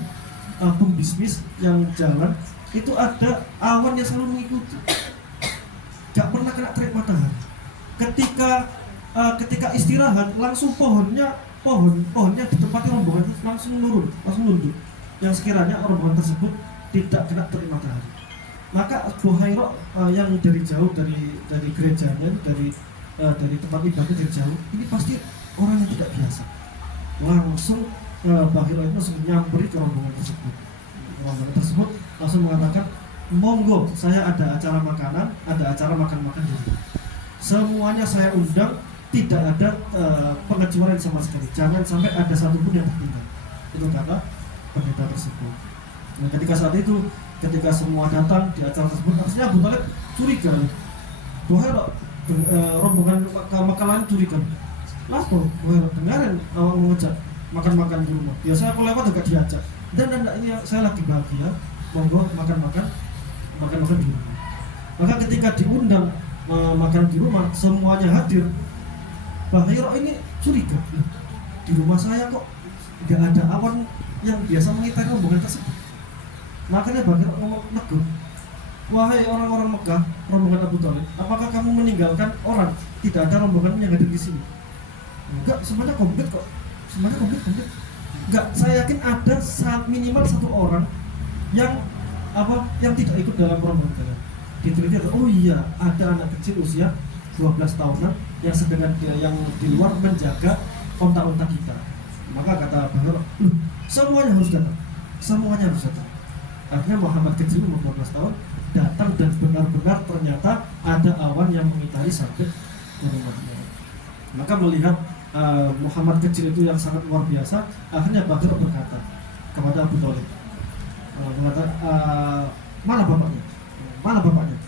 pembisnis yang jalan itu ada awan yang selalu mengikuti, nggak pernah kena terik matahari. Ketika istirahat langsung pohonnya di tempatnya rombongan itu langsung nunduk, yang sekiranya rombongan tersebut tidak kena terik matahari. Maka Bakhira yang dari jauh dari gerejanya, dari tempat ibadah dari jauh, ini pasti orang yang tidak biasa. Langsung Bakhira itu langsung nyamperi ke rombongan tersebut. Rombongan tersebut langsung mengatakan, monggo, saya ada acara makanan, ada acara makan-makan juga. Semuanya saya undang, tidak ada pengecualian sama sekali. Jangan sampai ada satupun yang tertinggal. Itu kata pendeta tersebut. Nah, ketika semua datang di acara tersebut, harusnya Abu Thalib curiga. Bakhira rombongan makanan curiga. Lalu Bakhira dengarin awak mengajak makan-makan di rumah. Biasanya aku lewat juga diajak. Dan ini saya lagi bahagia, monggo makan-makan di rumah. Maka ketika diundang makan di rumah, semuanya hadir. Bakhira ini curiga, di rumah saya kok nggak ada awan yang biasa mengitari rombongan tersebut. Makanya Bakhira ngomong negur, wahai orang-orang Mekah, rombongan Abu Thalib, apakah kamu meninggalkan orang? Tidak ada rombongan yang hadir di sini. Enggak, semuanya komplit kok. Semuanya komplit. Enggak, saya yakin ada minimal satu orang yang tidak ikut dalam rombongan kalian. Diteliti, oh iya, ada anak kecil usia 12 tahunan yang sedang yang di luar menjaga onta-onta kita. Maka kata Bakhira, semuanya harus datang. Akhirnya Muhammad kecil umur 12 tahun datang, dan benar-benar ternyata ada awan yang mengitari sampai ke rumahnya. Maka melihat Muhammad kecil itu yang sangat luar biasa, akhirnya Bakhira berkata kepada Abu Thalib, mengatakan, mana bapaknya?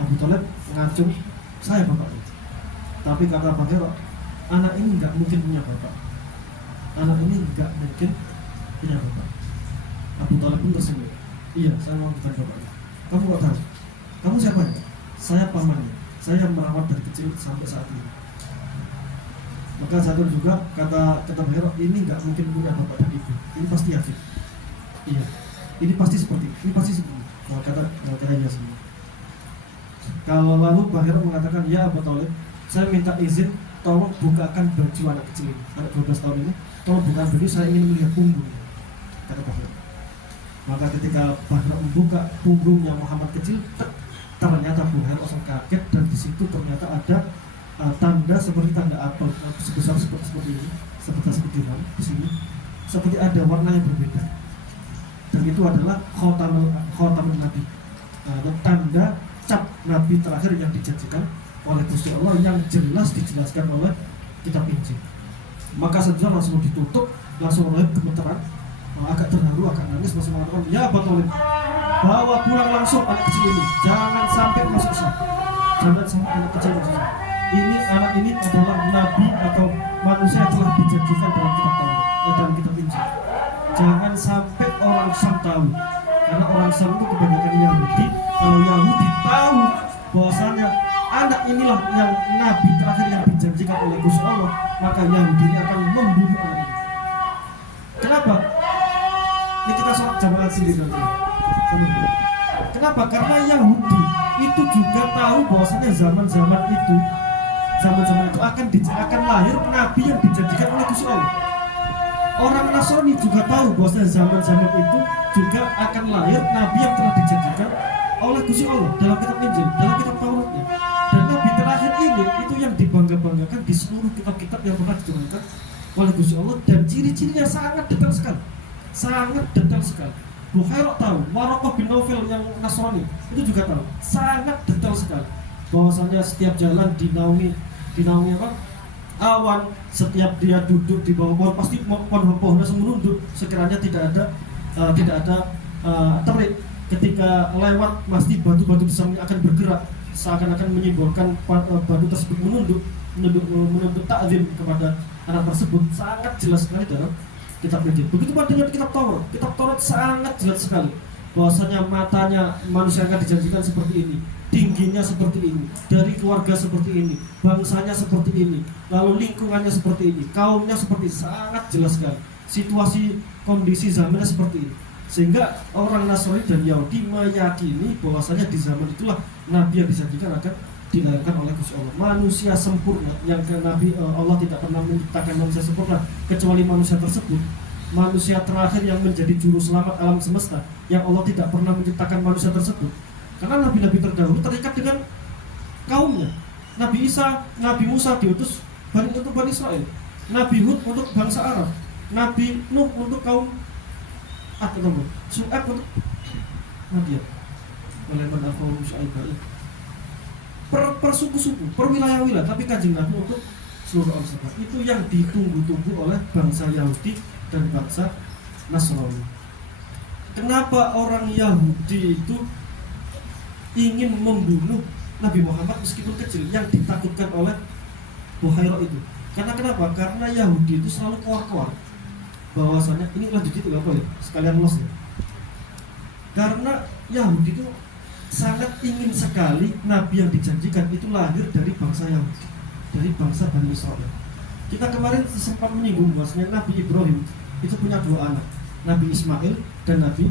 Abu Thalib mengacung, saya bapaknya. Tapi kata Bakhira, anak ini nggak mungkin punya bapak. Abu Thalib pun tersenyum. Iya, saya mau bukan bapaknya. Kamu kok tahu? Kamu siapa ya? Saya pamannya. Saya yang merawat dari kecil sampai saat ini. Maka satu juga kata Bakhira, ini nggak mungkin punya bapak dan ibu. Ini pasti yakin. Iya, ini pasti seperti ini. Kalau kata iya semua. Kalau lalu Bakhira mengatakan, ya Abu Thalib, saya minta izin, tolong bukakan baju anak kecil ini, anak 12 tahun ini. Tolong bukakan baju, saya ingin melihat punggungnya, kata Bakhira. Maka ketika Bakhira membuka punggungnya Muhammad kecil, ternyata Bakhira langsung kaget, dan di situ ternyata ada tanda seperti tanda apel sebesar seperti ini, seperti dirham di sini, seperti ada warna yang berbeda. Dan itu adalah khotamul Nabi, tanda cap Nabi terakhir yang dijanjikan oleh Gusti Allah, yang jelas dijelaskan oleh kitab Injil. Maka Sayyidina langsung ditutup, langsung oleh gemeteran, agak terharu, agak nangis, langsung mengatakan, ya Abu Thalib, bawa pulang langsung anak kecil ini, jangan sampai masuk Islam, jangan sampai anak kecil masuk Islam. Ini anak ini adalah nabi atau manusia yang telah dijanjikan dalam kitab Taurat, dalam kitab Injil. Jangan sampai orang Syam tahu, karena orang Syam itu kebanyakan Yahudi. Kalau Yahudi tahu bahwasanya anak inilah yang nabi terakhir yang dijanjikan oleh Gusti Allah, maka Yahudi ini akan membunuh anak ini. Kenapa? Ini kita sholat jamaah sendiri nanti. Kenapa? Karena Yahudi itu juga tahu bahwasanya zaman-zaman itu akan lahir nabi yang dijanjikan oleh Gusti Allah. Orang Nasrani juga tahu bahwasanya zaman-zaman itu juga akan lahir nabi yang telah dijanjikan oleh Gusti Allah dalam kitab Injil, dalam kitab Tauratnya. Dan nabi terakhir ini itu yang dibangga-banggakan di seluruh kitab-kitab yang pernah diturunkan oleh Gusti Allah, dan ciri-cirinya sangat detail sekali. Sangat detail sekali. Bukhairah tahu, Waraqah bin Naufal yang Nasrani itu juga tahu, sangat detail sekali bahwasanya setiap jalan dinaungi apa? Awan, setiap dia duduk di bawah pohon pasti pohon-pohonnya merunduk, sekiranya tidak ada terik. Ketika lewat pasti batu-batu di samping akan bergerak, seakan-akan menyimbolkan batu tersebut menunduk takzim kepada anak tersebut. Sangat jelas sekali dalam kitab Injil. Begitu pula dengan kitab Taurat. Kitab Taurat sangat jelas sekali bahwasanya matanya manusia akan dijanjikan seperti ini, tingginya seperti ini, dari keluarga seperti ini, bangsanya seperti ini, lalu lingkungannya seperti ini, kaumnya seperti ini. Sangat jelas sekali situasi kondisi zamannya seperti ini, sehingga orang Nasrani dan Yahudi meyakini bahwasanya di zaman itulah nabi yang dijanjikan akan dilahirkan oleh Gusti Allah, manusia sempurna yang Nabi Allah tidak pernah menciptakan manusia sempurna kecuali manusia tersebut, manusia terakhir yang menjadi juru selamat alam semesta yang Allah tidak pernah menciptakan manusia tersebut. Karena nabi-nabi terdahulu terikat dengan kaumnya. Nabi Isa, Nabi Musa diutus untuk Bani Israel, Nabi Hud untuk bangsa Arab, Nabi Nuh untuk kaum Ad-Namr, Syu'aib untuk Madian. Walaupun afawum Syu'aib per suku-suku, per wilayah-wilayah, tapi Kanjeng Nabi untuk seluruh bangsa. Itu yang ditunggu-tunggu oleh bangsa Yahudi dan bangsa Nasrani. Kenapa orang Yahudi itu ingin membunuh Nabi Muhammad meskipun kecil, yang ditakutkan oleh Bukhairah itu? Karena kenapa? Karena Yahudi itu selalu keluar-keluar bahwasanya ini lanjut itu apa ya? Sekalian los ya. Karena Yahudi itu sangat ingin sekali nabi yang dijanjikan itu lahir dari bangsa Yahudi, dari bangsa Bani Israel. Kita kemarin sempat menyinggung bahwasanya Nabi Ibrahim itu punya dua anak, Nabi Ismail dan Nabi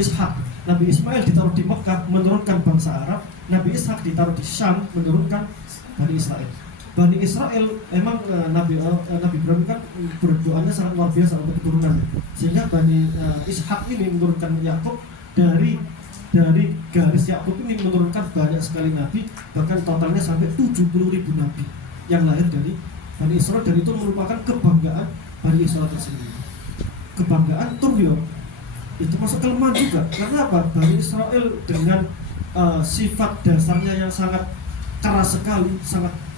Ishak. Nabi Ismail ditaruh di Mekah menurunkan bangsa Arab, Nabi Ishak ditaruh di Syam menurunkan Bani Israel. Bani Israel emang Nabi Ibrahim kan berdoanya sangat luar biasa untuk keturunan, sehingga Bani Ishak ini menurunkan Yakub dari garis Yakub ini menurunkan banyak sekali nabi, bahkan totalnya sampai 70.000 nabi yang lahir dari Bani Israel, dan itu merupakan kebanggaan Bani Israel tersendiri. Kebanggaan Turyo itu masuk kelemahan juga. Karena apa? Bani Israel dengan sifat dasarnya yang sangat keras sekali,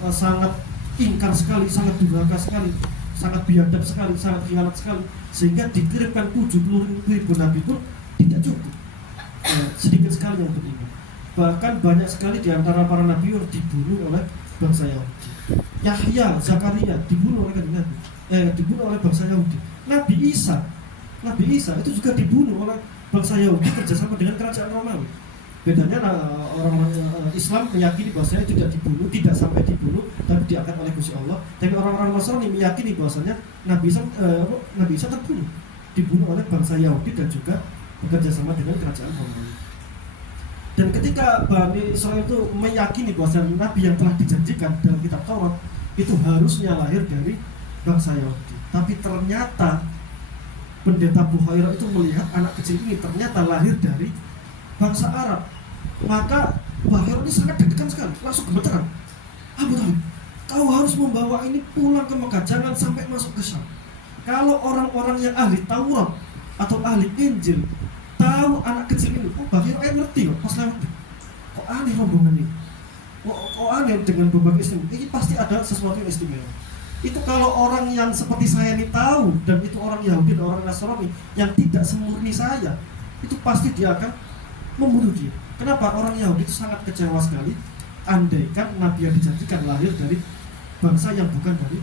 sangat ingkar sekali, sangat durhaka sekali, sangat biadab sekali, sangat khianat sekali, sehingga dikirimkan 70.000 nabi pun tidak cukup. Sedikit sekali yang beriman. Bahkan banyak sekali di antara para nabi yang dibunuh oleh bangsa Yahudi. Yahya, Zakaria dibunuh oleh nabi, dibunuh oleh bangsa Yahudi. Nabi Isa itu juga dibunuh oleh bangsa Yahudi kerjasama dengan kerajaan Romawi. Bedanya orang Islam meyakini bahwasanya tidak dibunuh, tidak sampai dibunuh, tapi diangkat oleh Gusti Allah. Tapi orang-orang Nasrani meyakini bahwasanya Nabi Isa terbunuh, dibunuh oleh bangsa Yahudi dan juga bekerja sama dengan kerajaan Romawi. Dan ketika Bani Israel itu meyakini bahwa Nabi yang telah dijanjikan dalam kitab Taurat itu harusnya lahir dari bangsa Yahudi, tapi ternyata pendeta Bukhairah itu melihat anak kecil ini ternyata lahir dari bangsa Arab. Maka Bukhairah ini sangat deg-degan sekali, langsung gemeteran. Abu Thalib, kau harus membawa ini pulang ke Mekah, jangan sampai masuk ke Syam. Kalau orang-orang yang ahli Taurat atau ahli Injil tahu anak kecil ini, Bukhairah ngerti kok pas lewat. Kok aneh rombongan ini? Kok aneh dengan berbagai istimewa? Ini pasti ada sesuatu yang istimewa. Itu kalau orang yang seperti saya ini tahu, dan itu orang Yahudi dan orang Nasrani yang tidak semurni saya, itu pasti dia akan membunuh dia. Kenapa? Orang Yahudi itu sangat kecewa sekali andaikan Nabi yang dijanjikan lahir dari bangsa yang bukan dari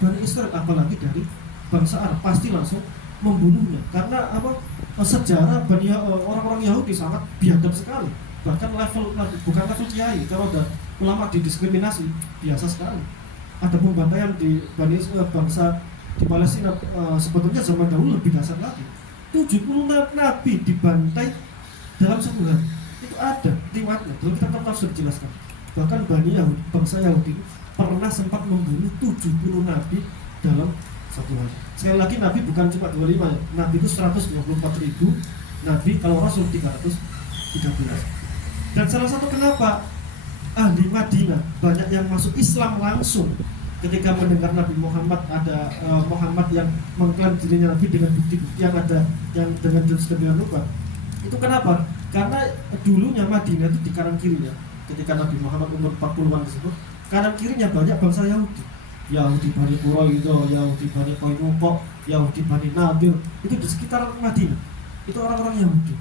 Bani Israel, apalagi dari bangsa Arab, pasti langsung membunuhnya. Karena apa? Sejarah orang-orang Yahudi sangat biadab sekali. Bahkan bukan level kiai, kalau ada ulama didiskriminasi biasa sekali. Ada pembantaian di bangsa di Palestina, sebetulnya zaman dahulu lebih dasar lagi. 70 nabi dibantai dalam sebulan. Itu ada riwayatnya, dalam kitab tafsir dijelaskan. Bahkan bangsa Yahudi pernah sempat membunuh 70 nabi dalam satu hari. Sekali lagi, nabi bukan cuma 25 ya. Nabi itu 124.000 nabi, kalau rasul 313. Dan salah satu kenapa ahli Madinah banyak yang masuk Islam langsung ketika mendengar Nabi Muhammad, ada Muhammad yang mengklaim dirinya nabi dengan bukti-bukti yang ada, yang dengan jurus dan lupa. Itu kenapa? Karena dulunya Madinah itu di kanan kirinya, ketika Nabi Muhammad umur 40-an tersebut, kanan kirinya banyak bangsa Yahudi. Yahudi Bani Quraidah, Yahudi Bani Qainuqa, Yahudi Bani Nadir. Itu di sekitar Madinah. Itu orang-orang Yahudi.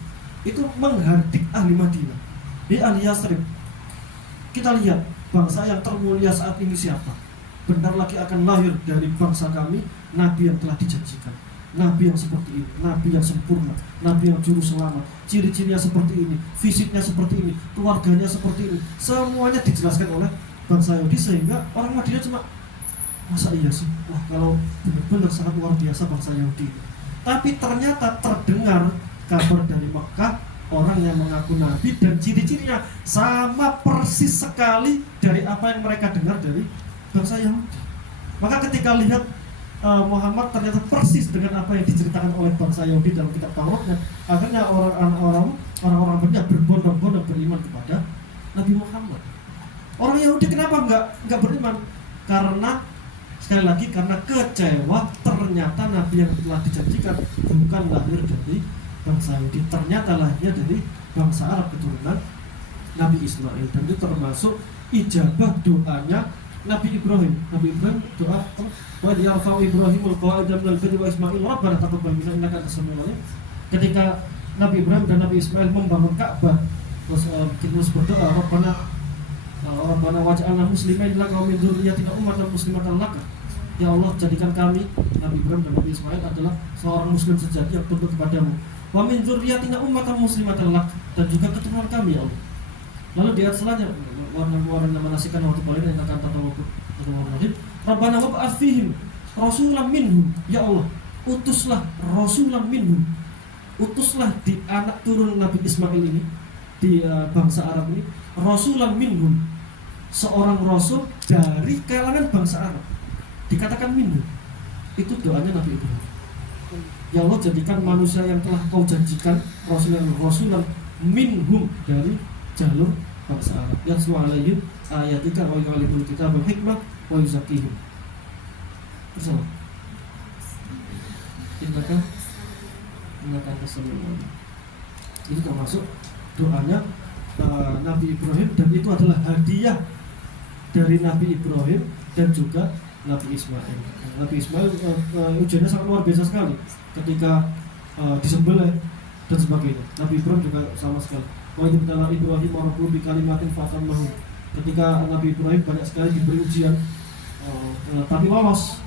Itu menghardik ahli Madinah. Di ahli Yasrib, kita lihat bangsa yang termulia saat ini siapa? Bentar lagi akan lahir dari bangsa kami nabi yang telah dijanjikan. Nabi yang seperti ini, nabi yang sempurna, nabi yang juru selamat, ciri-cirinya seperti ini, fisiknya seperti ini, keluarganya seperti ini. Semuanya dijelaskan oleh bangsa Yahudi, sehingga orang Madinah cuma, masa iya sih? Wah, kalau benar-benar sangat luar biasa bangsa Yahudi ini. Tapi ternyata terdengar kabar dari Mekah, orang yang mengaku nabi dan ciri-cirinya sama persis sekali dari apa yang mereka dengar dari bangsa Yahudi. Maka ketika lihat Muhammad ternyata persis dengan apa yang diceritakan oleh bangsa Yahudi dalam kitab Tauratnya, akhirnya orang-orang banyak berbondong-bondong beriman kepada Nabi Muhammad. Orang Yahudi kenapa nggak beriman? Karena sekali lagi, karena kecewa ternyata nabi yang telah dijanjikan bukan lahir dari bangsa Yahudi, ternyata lahirnya dari bangsa Arab keturunan Nabi Ismail. Dan itu termasuk ijabah doanya Nabi Ibrahim. Nabi Ibrahim doa, wa yarfa'u Ibrahimul qawa'ida minal birri wa Ismail rabbana taqabbal minna innaka antas samiul alim. Ketika Nabi Ibrahim dan Nabi Ismail membangun Ka'bah, terus berdoa, Rabbana waj'alna muslimain laka wa min dzurriyyatina ummatan muslimatan laka. Ya Allah, jadikan kami, Nabi Ibrahim dan Nabi Ismail adalah seorang muslim sejati yang tunduk kepadamu. Wa min dzurriyyatina ummatan muslimatan laka, dan juga keturunan kami, ya Allah. Lalu di ayat selanjutnya, warna manasikan waktu paling yang akan tatawwab. Rabbana wab'ats fihim rasulan minhum. Ya Allah, utuslah rasulan minhum. Utuslah di anak turun Nabi Ismail ini, di bangsa Arab ini, rasulan minhum, seorang rasul dari kalangan bangsa Arab. Dikatakan minhum, itu doanya Nabi Ibrahim. Ya Allah, jadikan manusia yang telah kau janjikan rasulan minhum, dari jalur bangsa Arab. Yatlu alaihim ayatika wa yu'allimul kitaba wal hikmah wa yuzakkihim. Bersama. Innaka samiul. Itu termasuk doanya Nabi Ibrahim, dan itu adalah hadiah dari Nabi Ibrahim dan juga Nabi Ismail. Nabi Ismail ujiannya sangat luar biasa sekali ketika disembelih dan sebagainya. Nabi Ibrahim juga sama sekali. Wa idza Ibrahim rabbuhu bi kalimatin fa'atammahu. Ketika Nabi Ibrahim banyak sekali diberi ujian, tapi lolos.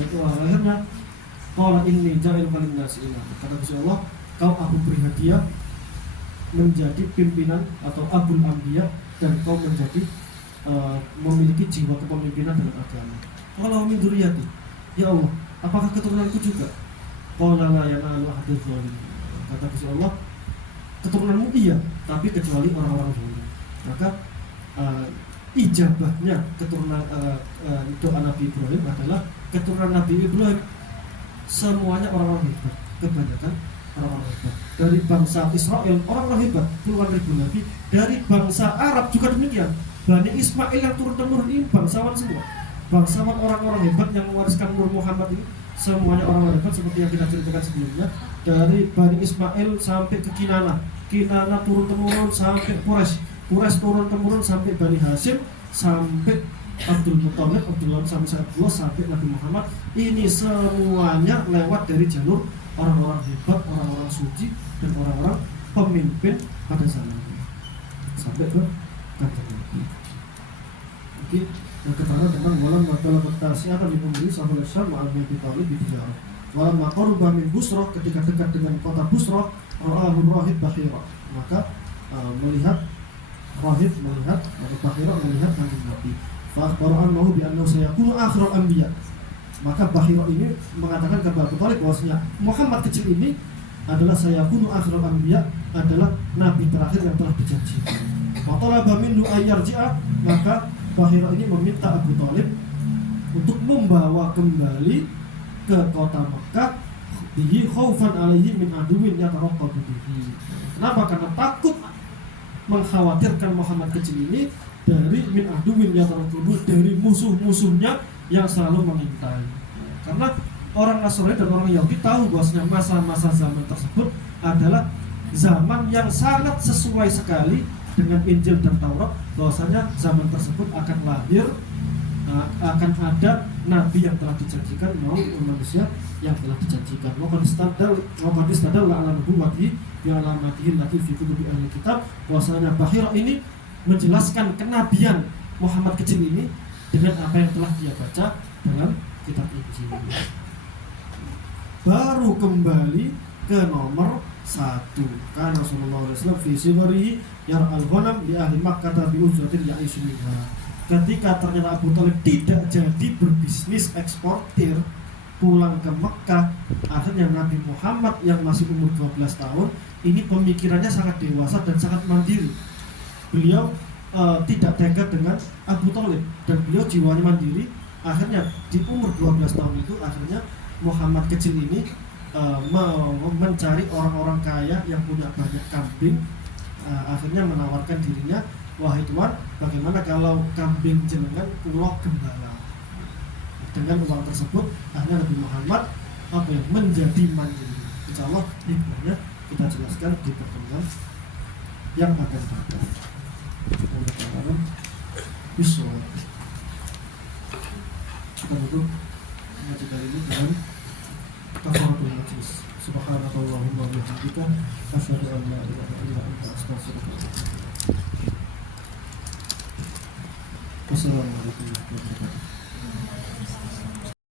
Itu akhirnya qala inni ja'iluka lin-nasi imama. Kata Gusti Allah, kau aku beri hadiah menjadi pimpinan atau abul anbiya, dan kau menjadi memiliki jiwa kepemimpinan dalam agama. Qala min dzurriyyati. Ya Allah, apakah keturunanku juga? Qala la yanalu ahadz dzalimin. Kata Gusti Allah, keturunanmu iya, tapi kecuali orang-orang zalim. Maka ijabahnya keturunan doa Nabi Ibrahim adalah keturunan Nabi Ibrahim semuanya orang-orang hebat, kebanyakan orang-orang hebat. Dari bangsa Israel orang-orang hebat, puluhan ribu nabi. Dari bangsa Arab juga demikian. Bani Ismail yang turun-temurun ini bangsawan semua. Bangsawan orang-orang hebat yang mewariskan Nur Muhammad ini semuanya orang-orang hebat, seperti yang kita ceritakan sebelumnya. Dari Bani Ismail sampai ke Kinana, Kinana turun-temurun sampai Quraisy, Quraisy turun-temurun sampai Bani Hashim, sampai Abdul Muthalib, Abdullah sampai Abdullah sampai Nabi Muhammad, ini semuanya lewat dari jalur orang-orang hebat, orang-orang suci dan orang-orang pemimpin pada zaman itu sampai ke kanjeng Nabi. Mungkin yang ketara dengan walam wadala batasi akan dipenuhi sampai Syam wa Abi Thalib di Tijarah. Walam maqaruba min Busra, ketika dekat dengan kota Busra, ra'ahur rahib Bahira, maka melihat rahib melihat atau Bahira melihat kanjeng Nabi. Fa akhbara annahu bi annahu sayakunu akhirul anbiya. Maka Bahira ini mengatakan kepada Abu Thalib bahwasanya Muhammad kecil ini adalah sayakunu akhirul anbiya, adalah nabi terakhir yang telah dijanjikan. Wa talaba minhu ayyarji'a, maka Bahira ini meminta Abu Thalib untuk membawa kembali ke kota Mekah bihi khaufan alaihi min aduwin yataraqqabu bihi. Kenapa? Karena takut mengkhawatirkan Muhammad kecil ini dari min aduwin yataraqqabu, dari musuh-musuhnya yang selalu mengintai. Karena orang Nasrani dan orang Yahudi tahu bahwasanya masa-masa zaman tersebut adalah zaman yang sangat sesuai sekali dengan Injil dan Taurat, bahwasanya zaman tersebut akan lahir, akan ada nabi yang telah dijanjikan maupun manusia yang telah dijanjikan. Waqad istadalla ala nubuwwatihi bi alamatihi allati fi kutubi ahli kitab, bahwasanya Bahira ini menjelaskan kenabian Muhammad kecil ini dengan apa yang telah dia baca dalam kitab Injil. Baru kembali ke nomor 1. Karena Rasulullah SAW fi sibarihi yar'al ghanam di ahli Makkah bi ujratin ya'ishu minha. Ketika ternyata Abu Thalib tidak jadi berbisnis eksportir, pulang ke Mekah, akhirnya Nabi Muhammad yang masih umur 12 tahun ini pemikirannya sangat dewasa dan sangat mandiri. Beliau tidak tega dengan Abu Thalib dan beliau jiwanya mandiri. Akhirnya di umur 12 tahun itu akhirnya Muhammad kecil ini mencari orang-orang kaya yang punya banyak kambing. Akhirnya menawarkan dirinya, wahai tuan, bagaimana kalau kambing jenengan kula gembala. Dengan uang tersebut akhirnya Nabi Muhammad menjadi mandiri. Insyaallah hikmahnya kita jelaskan di pertemuan yang akan datang. Bismillah. Kita tutup ngaji kali ini dengan kafaratul majlis. Subhanakallahumma wa bihamdika asyhadu an la ilaha illa anta astaghfiruka. Wassalamualaikum warahmatullahi wabarakatuh.